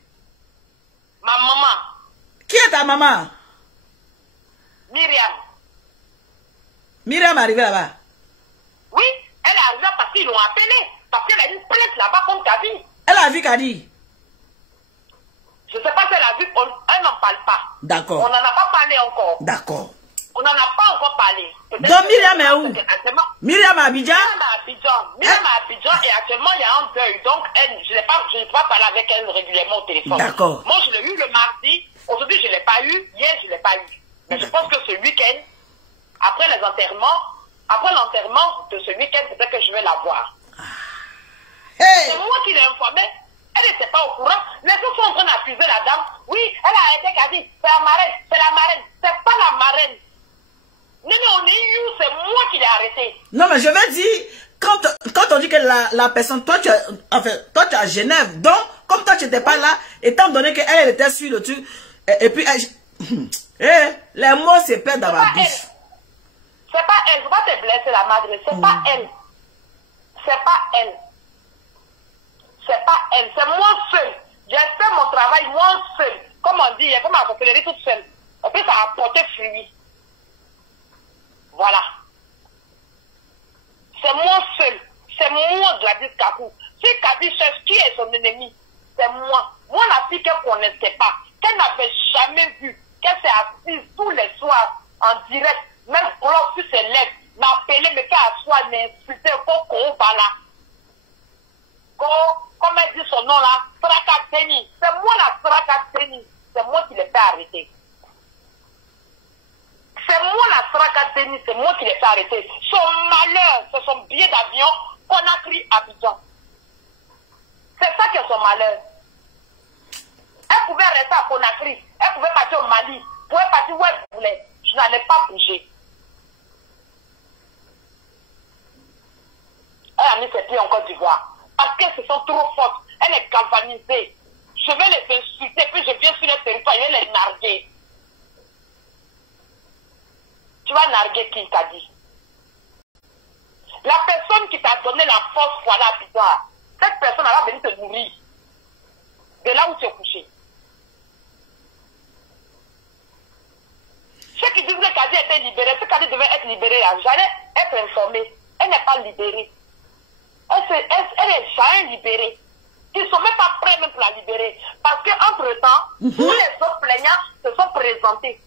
Ma maman. Qui est ta maman? Myriam. Myriam est arrivée là-bas. Oui, elle est arrivée parce qu'ils l'ont appelée. Parce qu'elle a une plainte là-bas contre Kadi. Elle a vu Kadi. Je ne sais pas si elle a vu, elle n'en parle pas. D'accord. On n'en a pas parlé encore. D'accord. On n'en a pas encore parlé. Donc Myriam est où? Myriam à Abidjan? Myriam à Abidjan. Myriam à Abidjan et actuellement il y a un deuil. Donc, je n'ai pas parlé avec elle régulièrement au téléphone. D'accord. Moi, je l'ai eu le mardi. Aujourd'hui, je ne l'ai pas eu. Hier, je ne l'ai pas eu. Mais je pense que ce week-end, après l'enterrement de ce week-end, peut-être que je vais la voir. Hey. C'est moi qui l'ai informée. Elle n'était pas au courant. Les autres sont en train d'accuser la dame. Oui, elle a été Kadi. C'est la marraine. C'est la marraine. C'est pas la marraine. Non, c'est moi qui l'ai arrêtée. Non, mais je vais dire, quand on dit que la personne, toi tu es à Genève, donc, comme toi tu n'étais pas là, étant donné qu'elle était sur le truc, et puis, les mots se perdent dans ma bouche. C'est pas elle, faut pas te blesser la madre, c'est pas elle. C'est pas elle. C'est pas elle, c'est moi seul. J'ai fait mon travail moi seul. Comme on dit, il y a comme ma sorcellerie toute seule. Et puis ça a porté fruit. Voilà. C'est moi seul. C'est moi Gladys Kakou. Si Kadi cherche qui est son ennemi, c'est moi. Moi la fille qu'elle ne connaissait pas, qu'elle n'avait jamais vue, qu'elle s'est assise tous les soirs en direct, même sur ses lèvres, m'appeler, me faire asseoir, m'insulter, qu'on va là. Comme elle dit son nom là, Strakateni. C'est moi la Strakateni. C'est moi qui l'ai fait arrêter. C'est moi la Strakateni, c'est moi qui l'ai fait arrêter. Son malheur, c'est son billet d'avion qu'on a pris à Abidjan. C'est ça qui est son malheur. Elle pouvait rester à Conakry, elle pouvait partir au Mali, elle pouvait partir où elle voulait. Je n'allais pas bouger. Elle a mis ses pieds en Côte d'Ivoire. Parce qu'elles se sont trop fortes. Elle est galvanisée. Je vais les insulter, puis je viens sur le territoire, je vais les narguer. Tu vas narguer qui t'a dit? La personne qui t'a donné la force, voilà, bizarre. Cette personne, elle va venir te nourrir. De là où tu es couché. Ceux qui disent que Kadi était libérée, ce Kadi devait être libérée, j'allais être informée. Elle n'est pas libérée. Elle est jamais libérée. Ils ne sont même pas prêts même pour la libérer. Parce qu'entre-temps, tous les autres plaignants se sont présentés.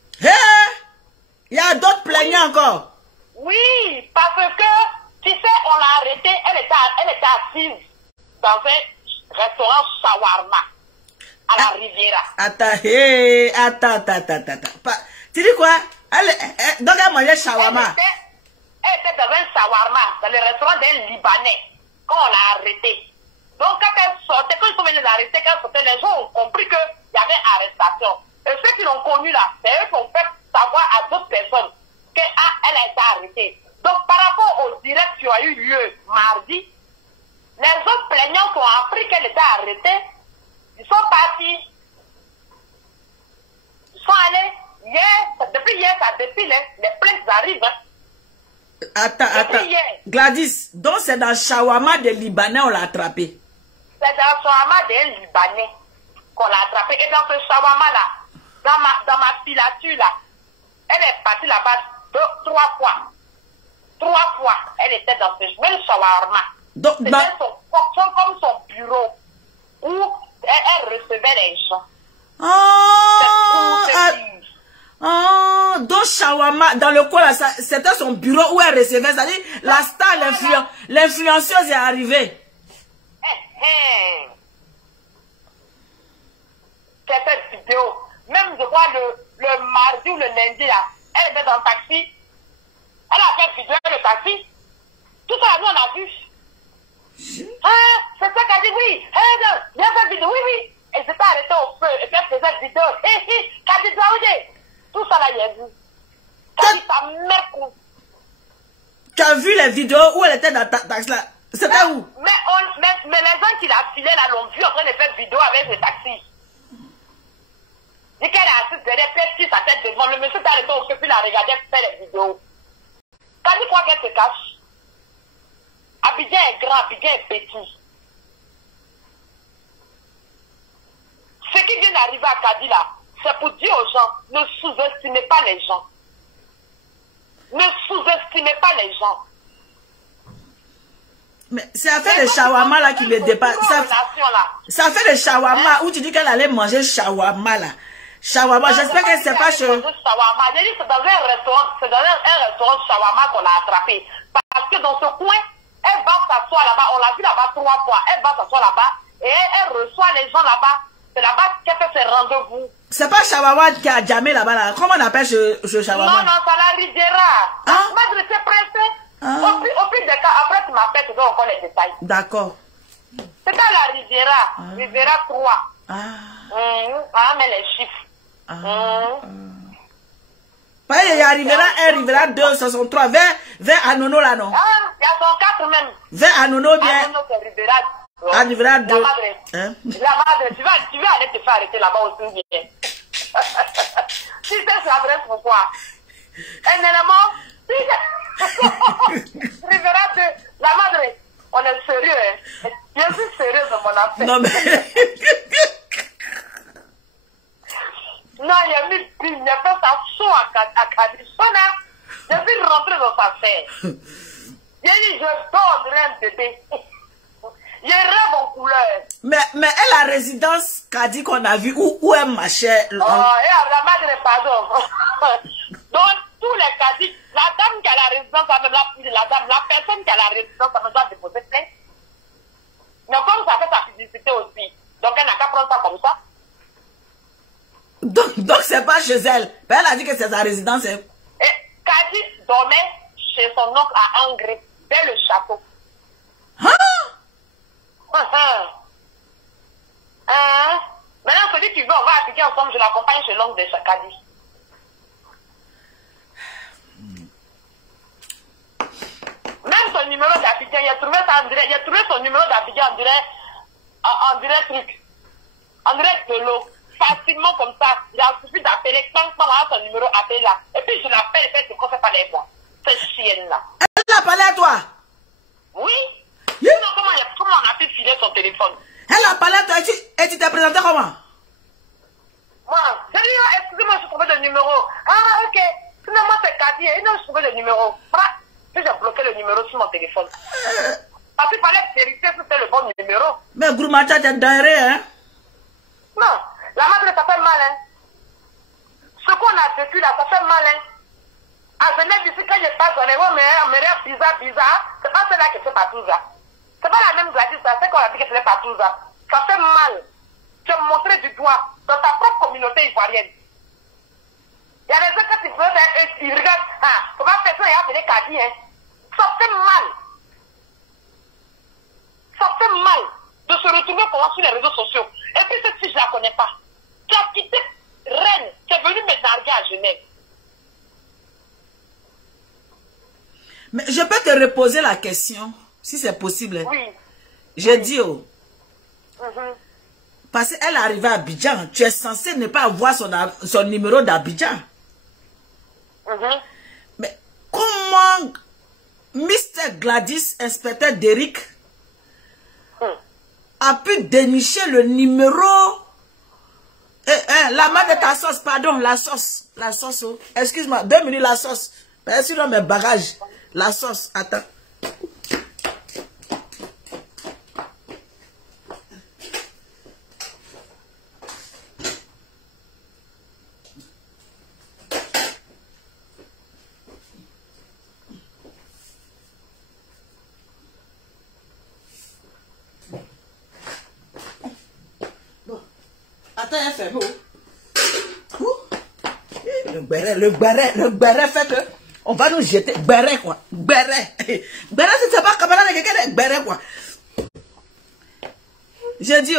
Il y a d'autres plaignants encore. Oui, parce que, tu sais, on l'a arrêtée, elle était assise dans un restaurant shawarma à la Riviera. Attends. Tu dis quoi? Donc elle mangeait shawarma. Elle était dans un shawarma, dans le restaurant d'un Libanais, quand on l'a arrêtée. Donc quand elle sortait, quand ils sont venus l'arrêter, quand elle sortait, les gens ont compris qu'il y avait arrestation. Et ceux qui l'ont connue là, c'est eux qui ont fait savoir à d'autres personnes qu'elle a été arrêtée. Donc par rapport au direct qui a eu lieu mardi, les autres plaignants qui ont appris qu'elle était arrêtée, ils sont partis. Ils sont allés. Hier, depuis hier, ça défile, les plaintes arrivent. Attends. Gladys, donc c'est dans le shawarma des Libanais on l'a attrapé. C'est dans le shawarma des Libanais qu'on l'a attrapé. Et dans ce shawarma là, dans ma filature là, elle est partie là-bas 3 fois. 3 fois, elle était dans ce même shawarma. C'était comme son bureau où elle recevait les gens. Donc shawarma, dans le coin là, c'était son bureau où elle recevait, c'est-à-dire la star, l'influenceuse est arrivée. C'est cette vidéo. Même je crois le mardi ou le lundi là, elle était dans le taxi. Elle a fait vidéo le taxi. Tout ça, nous on a vu. C'est ça qu'elle dit, oui. Il y a fait vidéo, oui. Elle s'était arrêtée au feu et puis elle faisait vidéo. Qu'elle dit, tout ça là, il y a vu. Qu'elle dit, ta mère. Tu as vu les vidéos où elle était dans ta taxi là? C'était où? Mais les gens qui la filaient là l'ont vu en train de faire vidéo avec le taxi. Dit qu'elle est assise derrière, puis sa tête devant. Le monsieur s'est arrêté au feu, puis la regardait faire les vidéos. Quand il croit qu'elle se cache, Abidjan est grand, Abidjan est petit. Ce qui vient d'arriver à Kadi là, c'est pour dire aux gens, ne sous-estimez pas les gens. Ne sous-estimez pas les gens. Mais c'est à faire des shawarma là qui le dépasse. Ça fait des shawarma où tu dis qu'elle allait manger shawarma là. Shawarma, j'espère qu'elle ne sait pas chez... C'est dans un restaurant, shawarma qu'on l'a attrapé. Parce que dans ce coin, Elle va s'asseoir là-bas. On l'a vu là-bas 3 fois. Elle va s'asseoir là-bas et elle reçoit les gens là-bas. C'est là-bas qu'elle fait ses rendez-vous. C'est pas Chabawad qui a jamais là-bas là. Comment on appelle ce Chabawad? Non, non, ça la Riviera. Hein? Madre, c'est pressé. Au plus des cas, après tu m'appelles, tu dois encore les détails. D'accord. C'est dans la Riviera. Riviera 3. Mais les chiffres. Il y a Riviera 1, Riviera 2, 63. Vers Anono là, non? Il y a son 4 même. Vers Anono bien. Anono, c'est Riviera 2. Riviera 2. La madre, tu vas aller te faire arrêter là-bas aussi bien. Tu sais, c'est l'adresse pourquoi? Évidemment, Riviera 2. La madre, on est sérieux, hein? Je suis sérieux de mon affaire. Non, mais. Non, il y a mis il a fait sa saut à Cadissona. Je suis rentré dans sa affaire. J'ai dit, je dors un bébé. Il rêve en couleur. Mais elle a résidence Kadi qu'on a vu où elle marchait. Oh, et la madre, pardon. Donc, tous les Kadi, la dame qui a la résidence, la personne qui a la résidence, ça me doit déposer plainte. Mais comme ça fait sa publicité aussi, donc elle n'a qu'à prendre ça comme ça. Donc c'est pas chez elle. Mais elle a dit que c'est sa résidence. Et Kadi dormait chez son oncle à Angers, dès le château. Maintenant, celui qui veut, on va appliquer ensemble, je l'accompagne chez l'oncle de Kadi. Même son numéro d'Abidjan, il a trouvé ça en direct. Il a trouvé son numéro d'Abidjan en direct truc. En direct de l'eau. Facilement comme ça. Il a suffi d'appeler. Quand on a son numéro, appelle là. Et puis je l'appelle et fait ce qu'on fait parler à moi. Cette chienne-là. Elle a parlé à toi? Oui. Sinon, comment on a pu filer son téléphone? Elle a parlé à toi et tu t'es présenté comment? Moi, j'ai dit, excusez-moi, je trouvais le numéro. Ah, ok. Finalement, c'est Kadi. Et non, je trouvais le numéro. Puis j'ai bloqué le numéro sur mon téléphone. Parce qu'il fallait vérifier si c'était le bon numéro. Mais Groumacha, t'es dingue, hein? Non, la madre, ça fait mal, hein? Ce qu'on a vécu là, ça fait mal, hein? À Genève, ici, quand je passe dans les rues, mais bizarre, c'est pas celle-là qui fait partout ça. C'est pas la même Gladys, c'est qu'on a dit que c'était partout ça. Ça fait mal. Tu as montré du doigt dans ta propre communauté ivoirienne. Il y a des gens qui ils regardent, comment personne n'a appelé Kadi, hein? Ça fait mal. Ça fait mal de se retrouver pendant sur les réseaux sociaux. Et puis cette fille, je ne la connais pas. Tu as quitté Rennes, tu es venu me narguer à Genève. Mais je peux te reposer la question, si c'est possible. Oui. J'ai dit, parce qu'elle est arrivée à Abidjan, tu es censé ne pas avoir son numéro d'Abidjan. Mais comment Mr. Gladys, inspecteur d'Eric, a pu dénicher le numéro? La main de ta sauce, pardon, la sauce, excuse-moi, 2 minutes la sauce. Merci dans mes bagages. La sauce, attends. Attends, elle fait le béret fait que on va nous jeter. Béret quoi. Béret, c'est pas comme ça, quelqu'un de béret quoi. J'ai dit,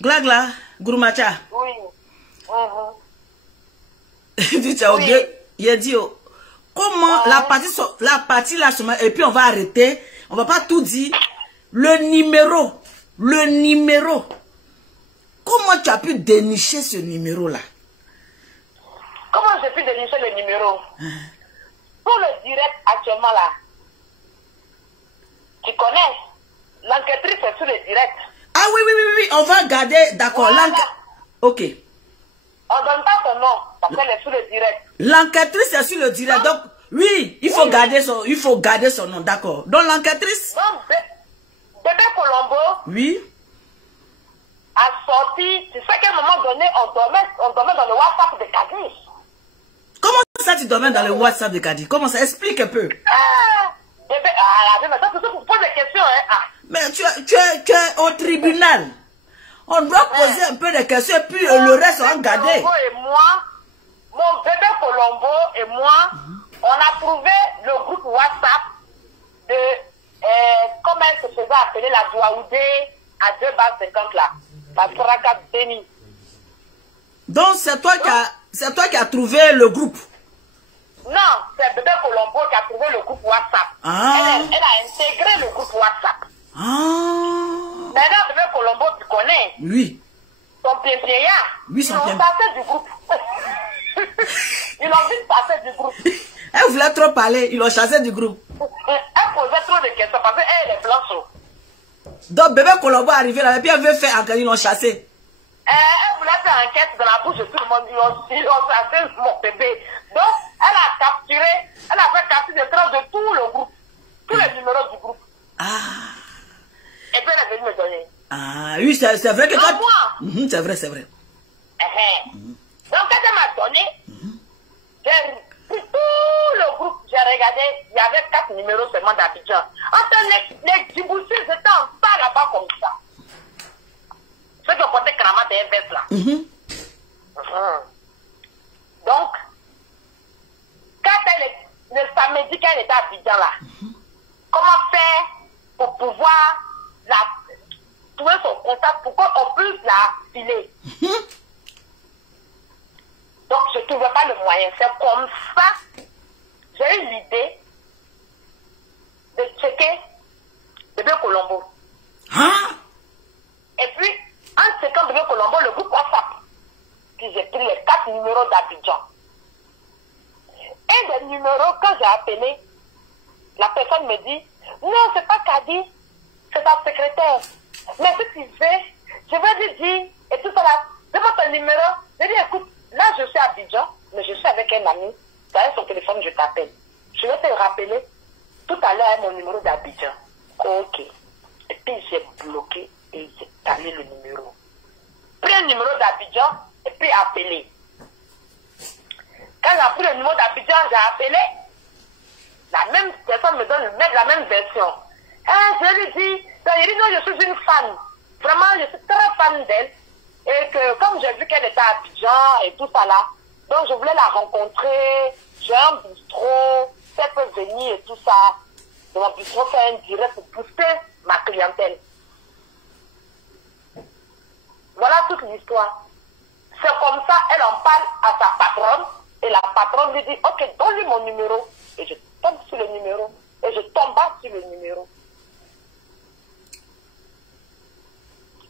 Glagla, Groumacha. Oui. J'ai dit, comment la partie là, et puis on va arrêter, on va pas tout dire. Le numéro. Comment tu as pu dénicher ce numéro-là? Comment j'ai pu dénicher le numéro? Pour le direct actuellement là, tu connais, l'enquêtrice est sur le direct. Ah oui, on va garder, d'accord. Voilà. Ok. On donne pas son nom, parce qu'elle est sur le direct. L'enquêtrice est sur le direct, donc oui, il faut garder son nom, d'accord. Donc l'enquêtrice... Non, Bébé Colombo... Oui. A sorti, tu sais qu'à un moment donné, on dormait dans le WhatsApp de Kadi. Comment ça tu dormais dans le WhatsApp de Kadi? Comment ça? Explique un peu. Bébé, Mais ça, c'est pour poser des questions, hein. Ah. Mais tu es au tribunal. On doit poser un peu de questions, puis le reste, on va garder. Et moi, mon bébé Colombo et moi, on a trouvé le groupe WhatsApp de, comment elle se faisait appeler la Douaoudé à 2,50 là. La Fraka Béni. Donc, c'est toi qui as trouvé le groupe. Non, c'est bébé Colombo qui a trouvé le groupe WhatsApp. Ah. Elle a intégré le groupe WhatsApp. Ah. Maintenant, bébé Colombo, tu connais. Oui. Son pied-pied-là. Oui, Ils son l'ont pied. passé du groupe. Ils l'ont vite passé du groupe. Elle voulait trop parler, ils l'ont chassé du groupe. Elle posait trop de questions parce qu'elle est blanche. Donc, bébé Colombo est arrivé là, et puis elle veut faire enquête, ils l'ont chassé. Elle voulait faire enquête dans la bouche de tout le monde. Ils ont chassé mon bébé. Donc, elle a fait capturer des traces de tout le groupe. Tous les numéros du groupe. Ah. Et puis elle est venue me donner. Ah, oui, c'est vrai que Non, toi... moi. C'est vrai, c'est vrai. Donc, quand elle m'a donné, j'ai pris tout le groupe, j'ai regardé, il y avait 4 numéros seulement d'Abidjan. Enfin, les Djiboutiens étaient en bas là-bas comme ça. Ceux qui ont porté cravate et veste là. Donc, quand le samedi, quand elle était à Abidjan là, comment faire pour pouvoir trouver son contact pour qu'on puisse la filer? Donc, je ne trouvais pas le moyen. C'est comme ça, j'ai eu l'idée de checker bébé Colombo. Hein? Et puis, en checkant bébé Colombo, le groupe WhatsApp, puis j'ai pris les 4 numéros d'Abidjan. Un des numéros, quand j'ai appelé, la personne me dit, non, c'est pas Kadi, c'est ta secrétaire. Mais si tu veux, je vais lui dire, et tout ça là, donne-moi ton numéro. Je dis, écoute, là je suis à Abidjan, mais je suis avec un ami, tu as son téléphone, je t'appelle. Je vais te rappeler tout à l'heure mon numéro d'Abidjan. Ok. Et puis j'ai bloqué et j'ai calé le numéro. Pris un numéro d'Abidjan et puis appelé. Quand j'ai pris le numéro d'Abidjan, j'ai appelé. La même personne me donne la même version. Je lui dis, non, je suis une fan. Vraiment, je suis très fan d'elle. Et que comme j'ai vu qu'elle était à Abidjan et tout ça là, donc je voulais la rencontrer. J'ai un bistrot, elle peut venir et tout ça. De mon bistrot, faire un direct pour booster ma clientèle. Voilà toute l'histoire. C'est comme ça, elle en parle à sa patronne. Et la patronne lui dit, ok, donne-lui mon numéro. Et je tombe sur le numéro. Et je tombe sur le numéro.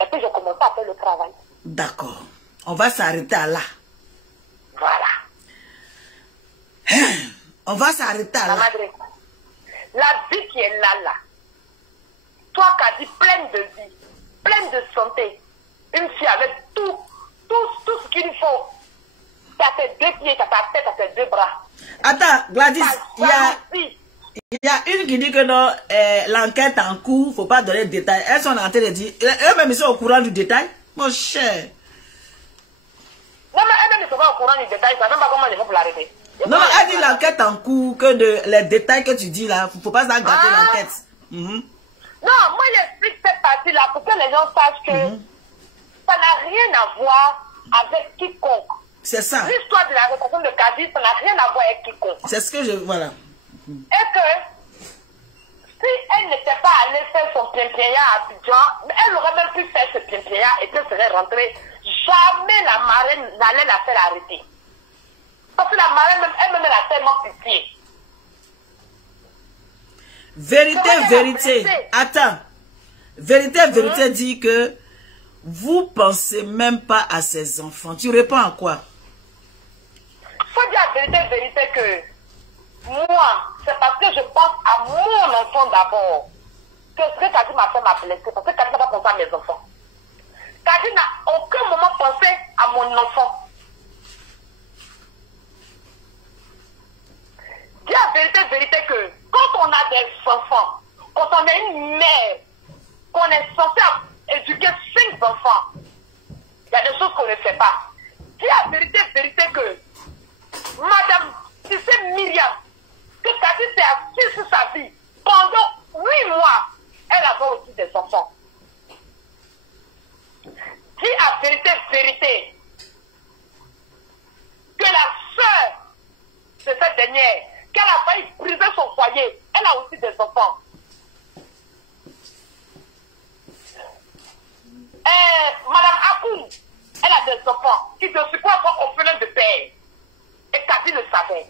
Et puis je commence à faire le travail. D'accord. On va s'arrêter à là. Voilà. On va s'arrêter à là. La vie qui est là. Toi qui as dit pleine de vie, pleine de santé. Une fille avec tout ce qu'il faut. Tu as tes 2 pieds, tu as ta tête, tu as tes 2 bras. Attends, Gladys, il y a une qui dit que non, l'enquête en cours, il ne faut pas donner de détails. Elles sont en train de dire, elles-mêmes sont au courant du détail, mon cher. Non, mais elles-mêmes ne sont pas au courant du détail, ça ne sais pas comment je vais pour l'arrêter. Non, mais elle dit l'enquête en cours, que les détails que tu dis là, il ne faut pas gâter l'enquête. Non, moi j'explique cette partie-là pour que les gens sachent que ça n'a rien à voir avec quiconque. C'est ça. L'histoire de la répression de Kadi, ça n'a rien à voir avec quiconque. C'est ce que je... Voilà. Et que si elle n'était pas allée faire son pimpéa à Abidjan, elle aurait même pu faire ce pimpéa et elle serait rentrée. Jamais la marraine n'allait la faire arrêter. Parce que la marraine, elle-même, elle a tellement pitié. Vérité. Attends. Vérité dit que vous pensez même pas à ces enfants. Tu réponds à quoi? Faut dire la vérité que moi, c'est parce que je pense à mon enfant d'abord que ce que Kadi m'a fait m'a blessé. Parce que Kadi n'a pas pensé à mes enfants. Kadi n'a aucun moment pensé à mon enfant. Dis la vérité que quand on a des enfants, quand on est une mère, qu'on est censé éduquer 5 enfants, il y a des choses qu'on ne fait pas. Dis la vérité que Madame, tu sais Myriam, que Kadi s'est assise sur sa vie, Pendant 8 mois, elle avait aussi des enfants. Dis à vérité, vérité, que la sœur de cette dernière, qu'elle a failli briser son foyer, elle a aussi des enfants. Madame Akoum, elle a des enfants qui de surcroît sont orphelins de père. Et Kadi le savait.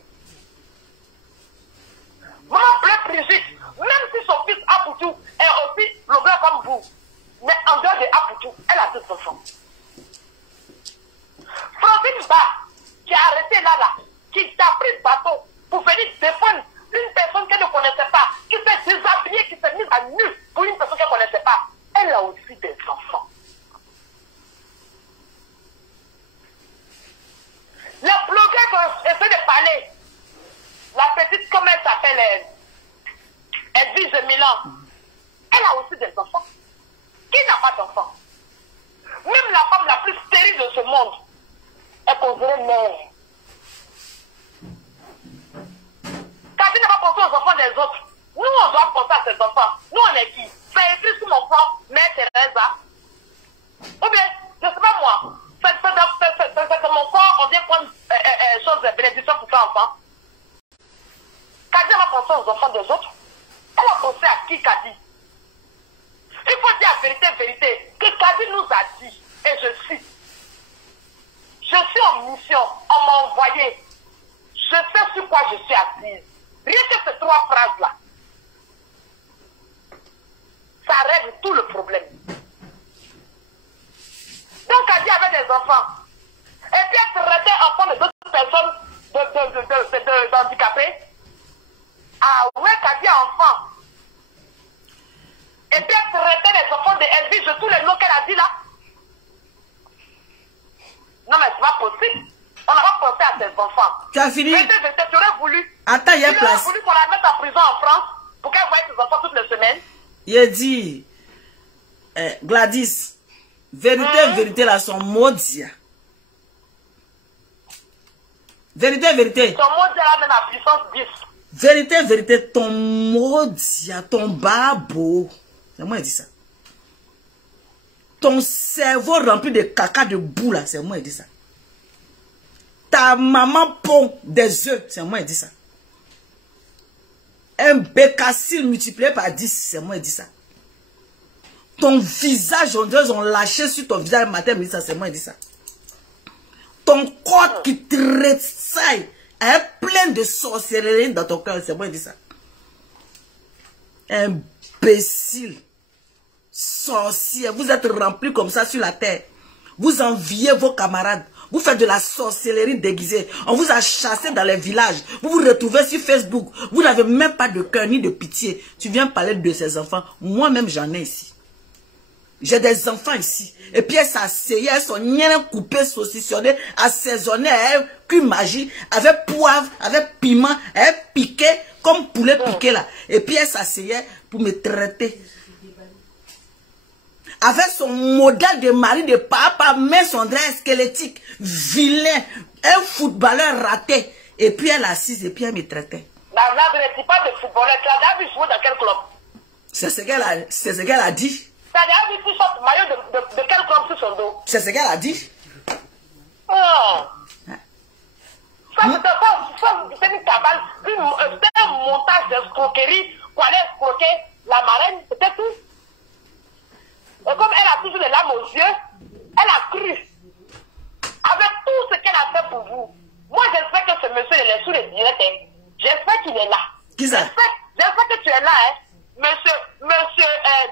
Maman Bleu Brigitte, même si son fils Apoutou est aussi l'objet comme vous, mais en dehors de Apoutou, elle a deux enfants. Francine Ba, qui a arrêté là, qui t'a pris le bateau pour venir défendre une personne qu'elle ne connaissait pas, qui s'est déshabillée, qui s'est mise à nu pour une personne qu'elle ne connaissait pas, elle a aussi des enfants. La blogueur qui essaie de parler, la petite, comme elle s'appelle, Edwige Milan, elle a aussi des enfants. Qui n'a pas d'enfants? Même la femme la plus stérile de ce monde est considérée mère. Quand tu n'as pas pensé aux enfants des autres, nous on doit penser à ses enfants. Nous on est qui? C'est écrit sur mon front, Mère Teresa. Ou bien, je ne sais pas moi, c'est mon corps, on vient prendre bénédiction pour faire enfant. Kadi va penser aux enfants des autres. Elle a pensé à qui Kadi? Il faut dire la vérité, que Kadi nous a dit, et je cite, je suis en mission, on m'a envoyé, je sais sur quoi je suis assise. Rien que ces 3 phrases-là, ça règle tout le problème. Donc Kadi avait des enfants. Et puis elle traitait enfants de d'autres personnes d'handicapés. Ah ouais, Kadi a enfant. Et puis elle traitait les enfants de Elvige, tous les noms qu'elle a dit là. Non mais c'est pas possible. On n'a pas pensé à ses enfants. Tu as fini? Tu aurais voulu. Attends, il y a place. Tu aurais voulu qu'on la mette en prison en France pour qu'elle voie ses enfants toutes les semaines. Il dit, Gladys, vérité, vérité là, son maudit. Vérité, vérité. Son maudit là, même à puissance 10. Vérité, vérité, ton maudit, ton babo. C'est moi qui dis ça. Ton cerveau rempli de caca de boue là, c'est moi qui dis ça. Ta maman pond des œufs, c'est moi qui dis ça. Un bécassile multiplié par 10, c'est moi qui dis ça. Ton visage, on dirait, on lâché sur ton visage matin, mais ça, c'est moi qui dis ça. Ton corps qui tressaille est plein de sorcellerie dans ton cœur, c'est moi qui dis ça. Imbécile, sorcier, vous êtes remplis comme ça sur la terre. Vous enviez vos camarades. Vous faites de la sorcellerie déguisée. On vous a chassé dans les villages. Vous vous retrouvez sur Facebook. Vous n'avez même pas de cœur ni de pitié. Tu viens parler de ces enfants. Moi-même, j'en ai ici. J'ai des enfants ici. Et puis elles s'asseyaient, elles sont coupées, saucissonnées, assaisonnées, elles cuit magie, avec poivre, avec piment, elles piquaient comme poulet piqué là. Et puis elles s'asseyaient pour me traiter. Avec son modèle de mari de papa, mais son drap squelettique, vilain, un footballeur raté. Et puis elle assise et puis elle me traitait. Là, vous n'êtes pas de footballeur. Tu as déjà vu jouer dans quel club? C'est ce qu'elle a dit. Tu as déjà vu tout ça, maillot de quel club sur son dos? C'est ce qu'elle a dit. Oh. Ça, c'est une cabane, c'est un montage d'escroquerie pour aller escroquer la marraine, c'était tout. Et comme elle a toujours les larmes aux yeux, elle a cru. Avec tout ce qu'elle a fait pour vous. Moi, j'espère que ce monsieur il est sous les directs. J'espère qu'il est là. Qui ça? J'espère que tu es là, hein. Monsieur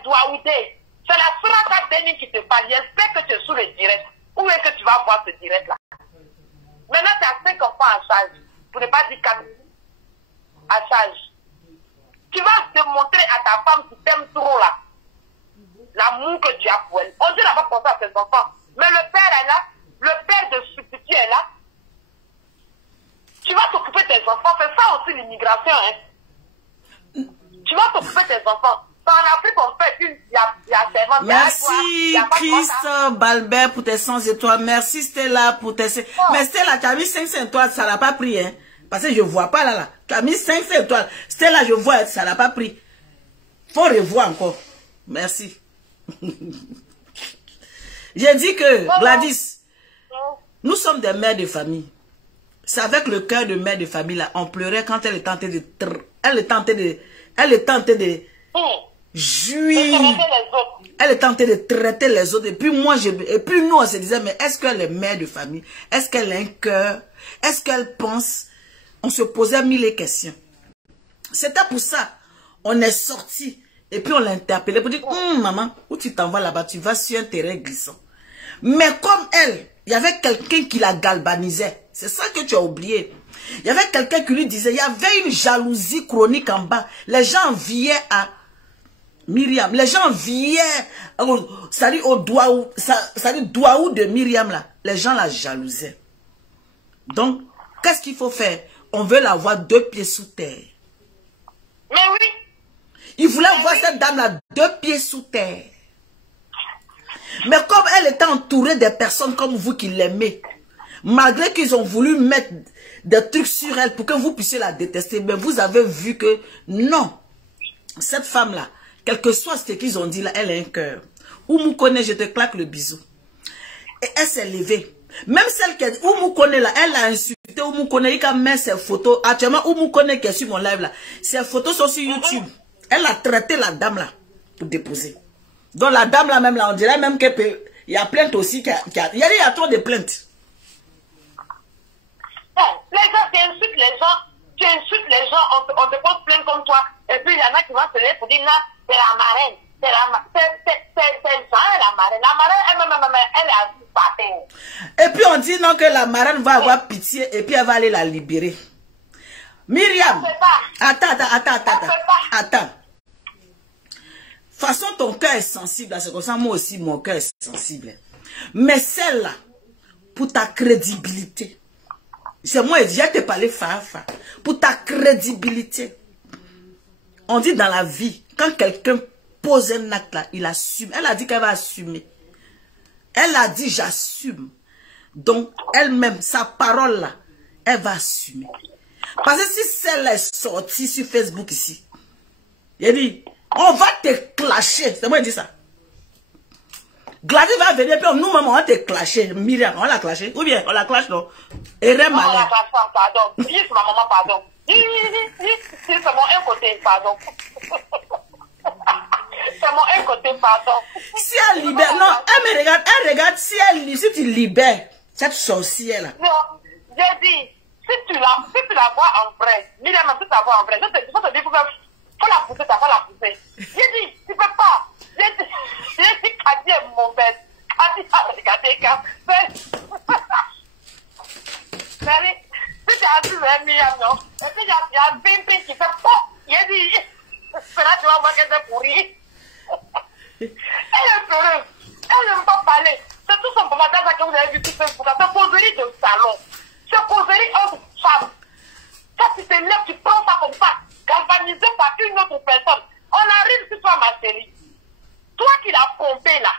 Douaoudé. C'est la Frata Denis qui te parle. J'espère que tu es sous le direct. Où est-ce que tu vas voir ce direct-là? Maintenant, tu as 5 enfants à charge. Pour ne pas dire 4 à charge. Tu vas démontrer à ta femme qui t'aime trop là. L'amour que tu as pour elle. On dit n'a pas pensé à ses enfants. Mais le père est là. Le père de substitut est là. Tu vas t'occuper de tes enfants. C'est ça aussi l'immigration. Hein. Tu vas t'occuper de tes enfants. En Afrique, on fait il y a servante. Merci Christ Balbert pour tes 100 étoiles. Merci Stella pour tes... Oh. Mais Stella, tu as mis 500 étoiles, ça n'a pas pris. Hein. Parce que je ne vois pas là. Tu as mis 500 étoiles. Stella, je vois, ça n'a pas pris. Faut revoir encore. Merci. J'ai dit que, Gladys, nous sommes des mères de famille. C'est avec le cœur de mère de famille là, on pleurait quand elle est tentée de... Elle est tentée de jouir. Elle est tentée de traiter les autres. Et puis moi, et puis nous, on se disait, mais est-ce qu'elle est mère de famille? Est-ce qu'elle a un cœur? Est-ce qu'elle pense? On se posait mille questions. C'était pour ça. On est sorti. Et puis on l'a interpellé pour dire, maman, où tu t'en vas là-bas? Tu vas sur un terrain glissant. Mais comme elle, il y avait quelqu'un qui la galvanisait. C'est ça que tu as oublié. Il y avait quelqu'un qui lui disait, il y avait une jalousie chronique en bas. Les gens enviaient à Myriam. Les gens enviaient, c'est-à-dire au doigt de Myriam là. Les gens la jalousaient. Donc, qu'est-ce qu'il faut faire? On veut la voir 2 pieds sous terre. Mais oui. Il voulait voir cette dame-là 2 pieds sous terre. Mais comme elle était entourée des personnes comme vous qui l'aimez, malgré qu'ils ont voulu mettre des trucs sur elle pour que vous puissiez la détester, mais vous avez vu que non, cette femme-là, quel que soit ce qu'ils ont dit là, elle a un cœur. Oumou connaît, je te claque le bisou. Et elle s'est levée. Même celle qui a Oumou connaît là, elle a insulté Oumou connaît, il a mis ses photos. Actuellement, Oumou connaît qui est sur mon live là. Ses photos sont sur YouTube. Elle a traité la dame là pour déposer. Donc la dame là même là, on dirait même qu'il y a plainte aussi. Il y a trop de plaintes. Les gens, tu insultes les gens, on te pose plainte comme toi. Et puis il y en a qui vont se lever pour dire là, c'est la marraine. C'est la marraine. La marraine, elle a parté. Et puis on dit non que la marraine va avoir pitié et puis elle va aller la libérer. Myriam, attends. Façon ton cœur est sensible, c'est comme ça moi aussi mon cœur est sensible. Mais celle-là, pour ta crédibilité, c'est moi je te parler Fafa, pour ta crédibilité. On dit dans la vie, quand quelqu'un pose un acte là, il assume. Elle a dit qu'elle va assumer. Elle a dit j'assume. Donc elle-même, sa parole là, elle va assumer. Parce que si celle-là est sortie sur Facebook ici, il dit, on va te clasher. C'est moi qui dis ça. Gladys va venir, puis nous-mêmes, on va te clasher. Myriam, on l'a clashé. Ou bien, on la clash, non? Et non, on la clash pas, pardon. Dis c'est ma maman, pardon. Dis, c'est mon un côté, pardon. C'est mon un côté, pardon. Si elle libère, non, elle regarde, si tu libères cette sorcière-là. Non, j'ai dit, si tu la vois en vrai, Myriam, si tu la vois en vrai, je te dis, faut la pousser, ça va la pousser. J'ai dit, tu peux pas. J'ai dit, Kadi est mauvaise. Kadi a regardé quand. Si tu as vu Myriam, non? Et puis il y a Bimbi qui fait pas. J'ai dit, c'est là tu vas voir qu'elle est pourrie. Elle est pleureuse. Elle n'aime pas parler. C'est tout simplement dans ça que vous avez vu tout Facebook. C'est causerie de salon. C'est causerie entre femmes. Quand tu te lèves, tu prends ça comme ça. Galvanisé par une autre personne. On arrive sur toi, ma chérie. Toi qui l'as pompé là.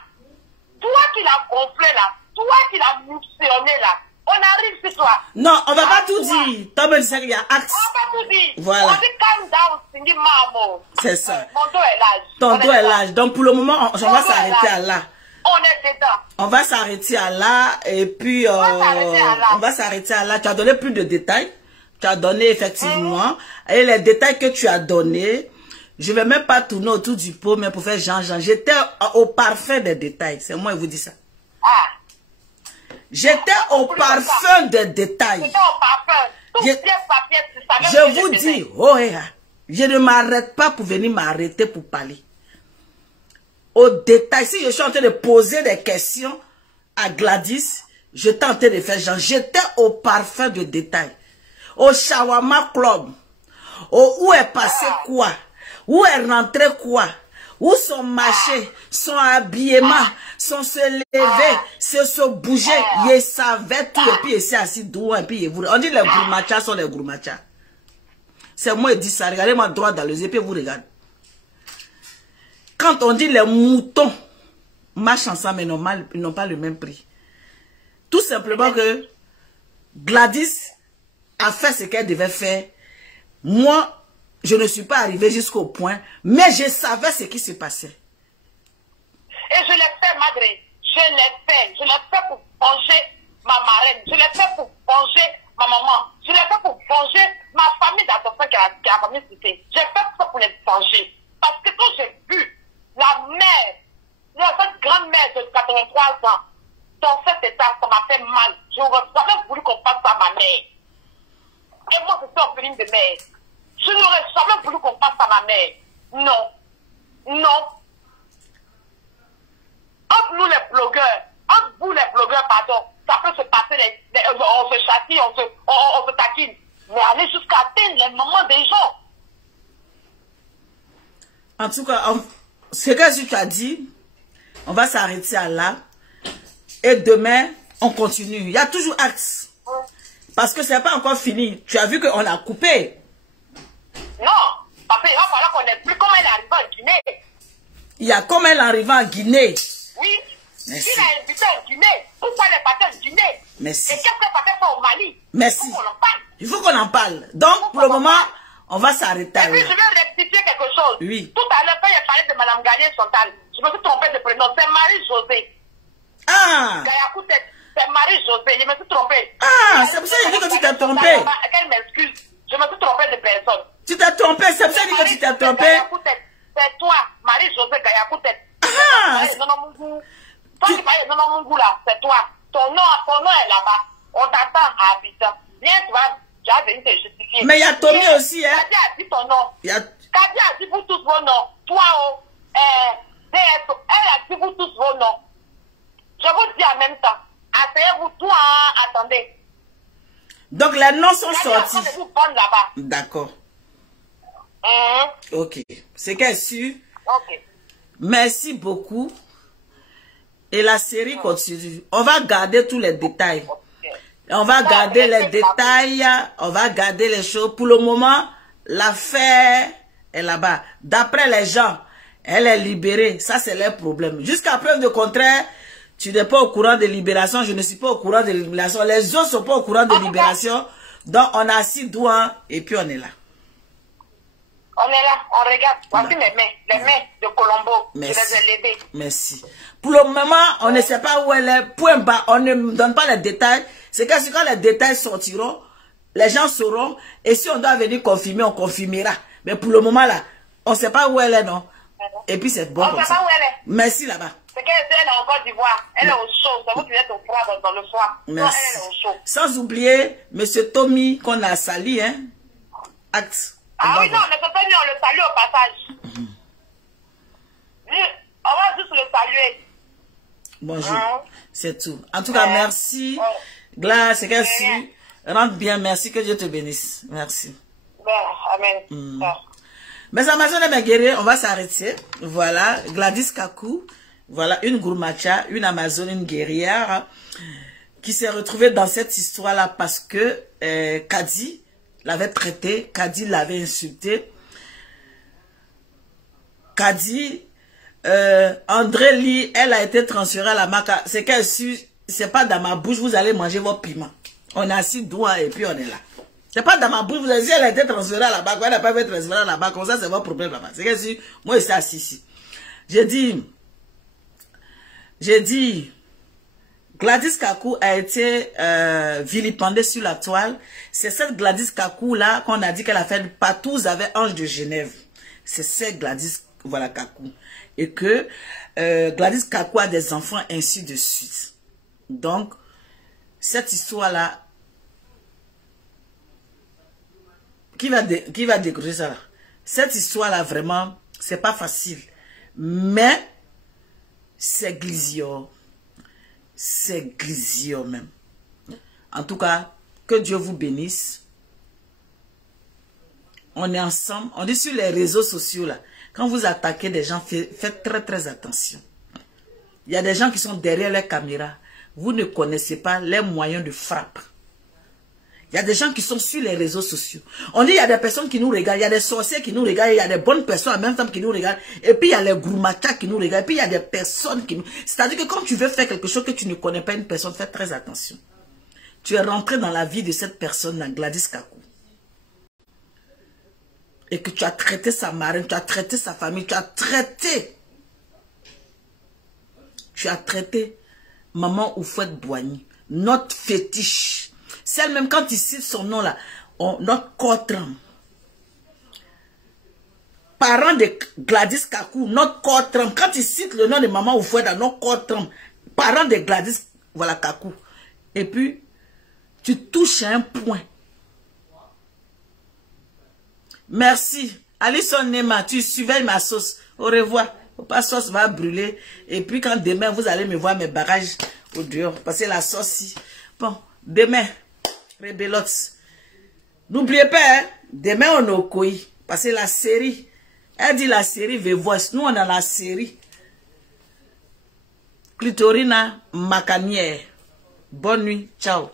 Toi qui l'as gonflé là. Toi qui l'as moussionné là. On arrive sur toi. Non, on va pas tout dire. Tom me disait qu'il y a axe. On va pas tout dire. Voilà. On dit calm down, Cindy Mamo. C'est ça. Mon dos est large. Ton dos est large. Donc pour le moment, on va s'arrêter à là. On est dedans. On va s'arrêter à là. Et puis, on va s'arrêter à là. Tu as donné plus de détails. Tu as donné effectivement. Et les détails que tu as donnés, je ne vais même pas tourner autour du pot, mais pour faire Jean-Jean. J'étais au parfum des détails. C'est moi qui vous dis ça. Ah. J'étais au parfum des détails. J'étais au parfum. Je vous dis, oh, je ne m'arrête pas pour venir m'arrêter pour parler. Au détail, si je suis en train de poser des questions à Gladys, je tentais de faire Jean. J'étais au parfum de détails. Au Shawarma Club, où est passé quoi, où est rentré quoi, où sont marchés, son habillement, son se lever, se bouger, il savait tout et puis il s'est assis droit et puis il vous. On dit les gourmachas sont les gourmachas. C'est moi qui dis ça, regardez-moi droit dans les yeux et puis vous regardez. Quand on dit les moutons marchent ensemble mais ils n'ont pas le même prix. Tout simplement que Gladys a fait ce qu'elle devait faire. Moi, je ne suis pas arrivée jusqu'au point, mais je savais ce qui se passait. Et je l'ai fait, Madre. Je l'ai fait. Je l'ai fait pour venger ma marraine. Je l'ai fait pour venger ma maman. Je l'ai fait pour venger ma famille d'adoption qui a famille citée. J'ai fait ça pour les venger. Parce que quand j'ai vu la mère, cette grand-mère de 83 ans, dans cet état, ça m'a fait mal. Je n'aurais jamais voulu qu'on fasse ça à ma mère. Et moi, je suis orpheline de mère. Je n'aurais jamais voulu qu'on fasse ça à ma mère. Non. Non. Entre nous les blogueurs, entre vous les blogueurs, pardon, ça peut se passer, on se châtie, on se taquine. Mais aller jusqu'à atteindre les moments des gens. En tout cas, ce que tu as dit, on va s'arrêter à là. Et demain, on continue. Il y a toujours acte. Parce que ce n'est pas encore fini. Tu as vu qu'on a coupé. Non, parce qu'il va falloir qu'on n'ait plus comment elle est arrivée en Guinée. Il y a comment elle est arrivée en Guinée. Oui. Merci. Il a invité en Guinée. Pourquoi elle est partie en Guinée? Merci. Et qu'est-ce qu'elle partait faire au Mali? Merci. Il faut qu'on en parle. Donc, pour le moment, on va s'arrêter là. Et puis, je vais rectifier quelque chose. Oui. Tout à l'heure, quand il a parlé de Mme Gagné Chantal, je me suis trompée de prénom. C'est Marie-Josée. Ah! C'est Marie-Josée. Je me suis trompée. Ah, c'est pour ça que je dis que tu t'es trompée. Qu'elle m'excuse. Je me suis trompée de personne. Tu t'es trompé, c'est pour ça que je dis que tu t'es trompé. C'est toi, Marie-Josée Gayakoutet. Ah! Toi qui parles de non mon goût là, c'est toi. Ton nom est là-bas. On t'attend à Abidjan. Viens, tu vas venir te justifier. Mais il y a Tommy aussi, hein. Kadi a dit ton nom. Il y a... Kadi a dit vous tous vos noms. Toi, DSO, elle a dit vous tous vos noms. Je vous dis en même temps. Asseyez-vous, toi, attendez. Donc les noms sont sortis. Vous prendre là-bas. D'accord. Ok. C'est qu'elle su. Ok. Merci beaucoup. Et la série continue. On va garder tous les détails. On va garder les détails. On va garder les choses. Pour le moment, l'affaire est là-bas. D'après les gens, elle est libérée. Ça, c'est leur problème. Jusqu'à preuve de contraire, tu n'es pas au courant de libération. Je ne suis pas au courant de libération. Les autres ne sont pas au courant de libération. Donc, on a 6 doigts et puis on est là. On est là, on regarde. Voici les mains de Colombo. Merci. Je les ai levées. Merci. Pour le moment, on ne sait pas où elle est. Point bas, on ne donne pas les détails. C'est que quand les détails sortiront, les gens sauront. Et si on doit venir confirmer, on confirmera. Mais pour le moment, là, on ne sait pas où elle est, non? Et puis c'est bon On comme ne sait ça. pas où elle est. Merci là-bas. C'est qu'elle est en Côte d'Ivoire. Elle est au chaud. C'est vous qui êtes au froid dans le froid. Merci. Elle est au chaud. Sans oublier M. Tommy qu'on a sali, hein? Acte. Ah oui, non, mais c'est pas lui, on le salue au passage. On va juste le saluer. Bonjour. C'est tout. En tout cas, merci. Glace, c'est qu'elle suit. Rentre bien, merci. Que Dieu te bénisse. Merci. Amen. Mes Amazones et mes guerriers, on va s'arrêter. Voilà, Gladys Kakou. Voilà, une gourmacha, une Amazone, une guerrière qui s'est retrouvée dans cette histoire-là parce que Kadi l'avait traité, Kadi l'avait insulté. Kadi, André Lee, elle a été transférée à la marque. C'est qu'elle suit, c'est pas dans ma bouche, vous allez manger vos piments. On a 6 doigts et puis on est là. C'est pas dans ma bouche, vous avez dit, elle a été transférée à la banque, elle n'a pas été transférée à la banque, comme ça c'est votre problème là-bas. C'est qu'elle suit, moi je suis assis ici. J'ai dit, Gladys Kakou a été vilipendée sur la toile. C'est cette Gladys Kakou là qu'on a dit qu'elle a fait Patouze avec Ange de Genève. C'est cette Gladys, voilà, Kakou. Et que Gladys Kakou a des enfants ainsi de suite. Donc, cette histoire là, qui va découvrir ça là? Cette histoire là vraiment, c'est pas facile. Mais, c'est glisio. C'est glisio même. En tout cas, que Dieu vous bénisse. On est ensemble. On dit sur les réseaux sociaux là. Quand vous attaquez des gens, faites très très attention. Il y a des gens qui sont derrière les caméras. Vous ne connaissez pas les moyens de frappe. Il y a des gens qui sont sur les réseaux sociaux. On dit il y a des personnes qui nous regardent, il y a des sorciers qui nous regardent, il y a des bonnes personnes en même temps qui nous regardent. Et puis il y a les gourmatas qui nous regardent. Et puis il y a des personnes qui nous... C'est-à-dire que quand tu veux faire quelque chose que tu ne connais pas une personne, fais très attention. Tu es rentré dans la vie de cette personne, Gladys Kakou. et que tu as traité sa marraine, tu as traité sa famille, tu as traité maman Oufouette Boigny, notre fétiche. Celle même quand il cite son nom là, notre corps tremble. Parent de Gladys Kakou, notre corps tremble. Quand il cite le nom de maman Oufouette, notre corps tremble. Parent de Gladys, voilà Kakou. Et puis, tu touches à un point. Merci. Alison Nema, tu surveilles ma sauce. Au revoir. La sauce va brûler. Et puis quand demain, vous allez me voir mes barrages au dehors. Parce que la sauce, bon, demain, Rebelote. N'oubliez pas, hein, demain on est au Koi. Parce que la série, elle dit la série The Voice. Nous, on a la série Clitorina Macanière. Bonne nuit. Ciao.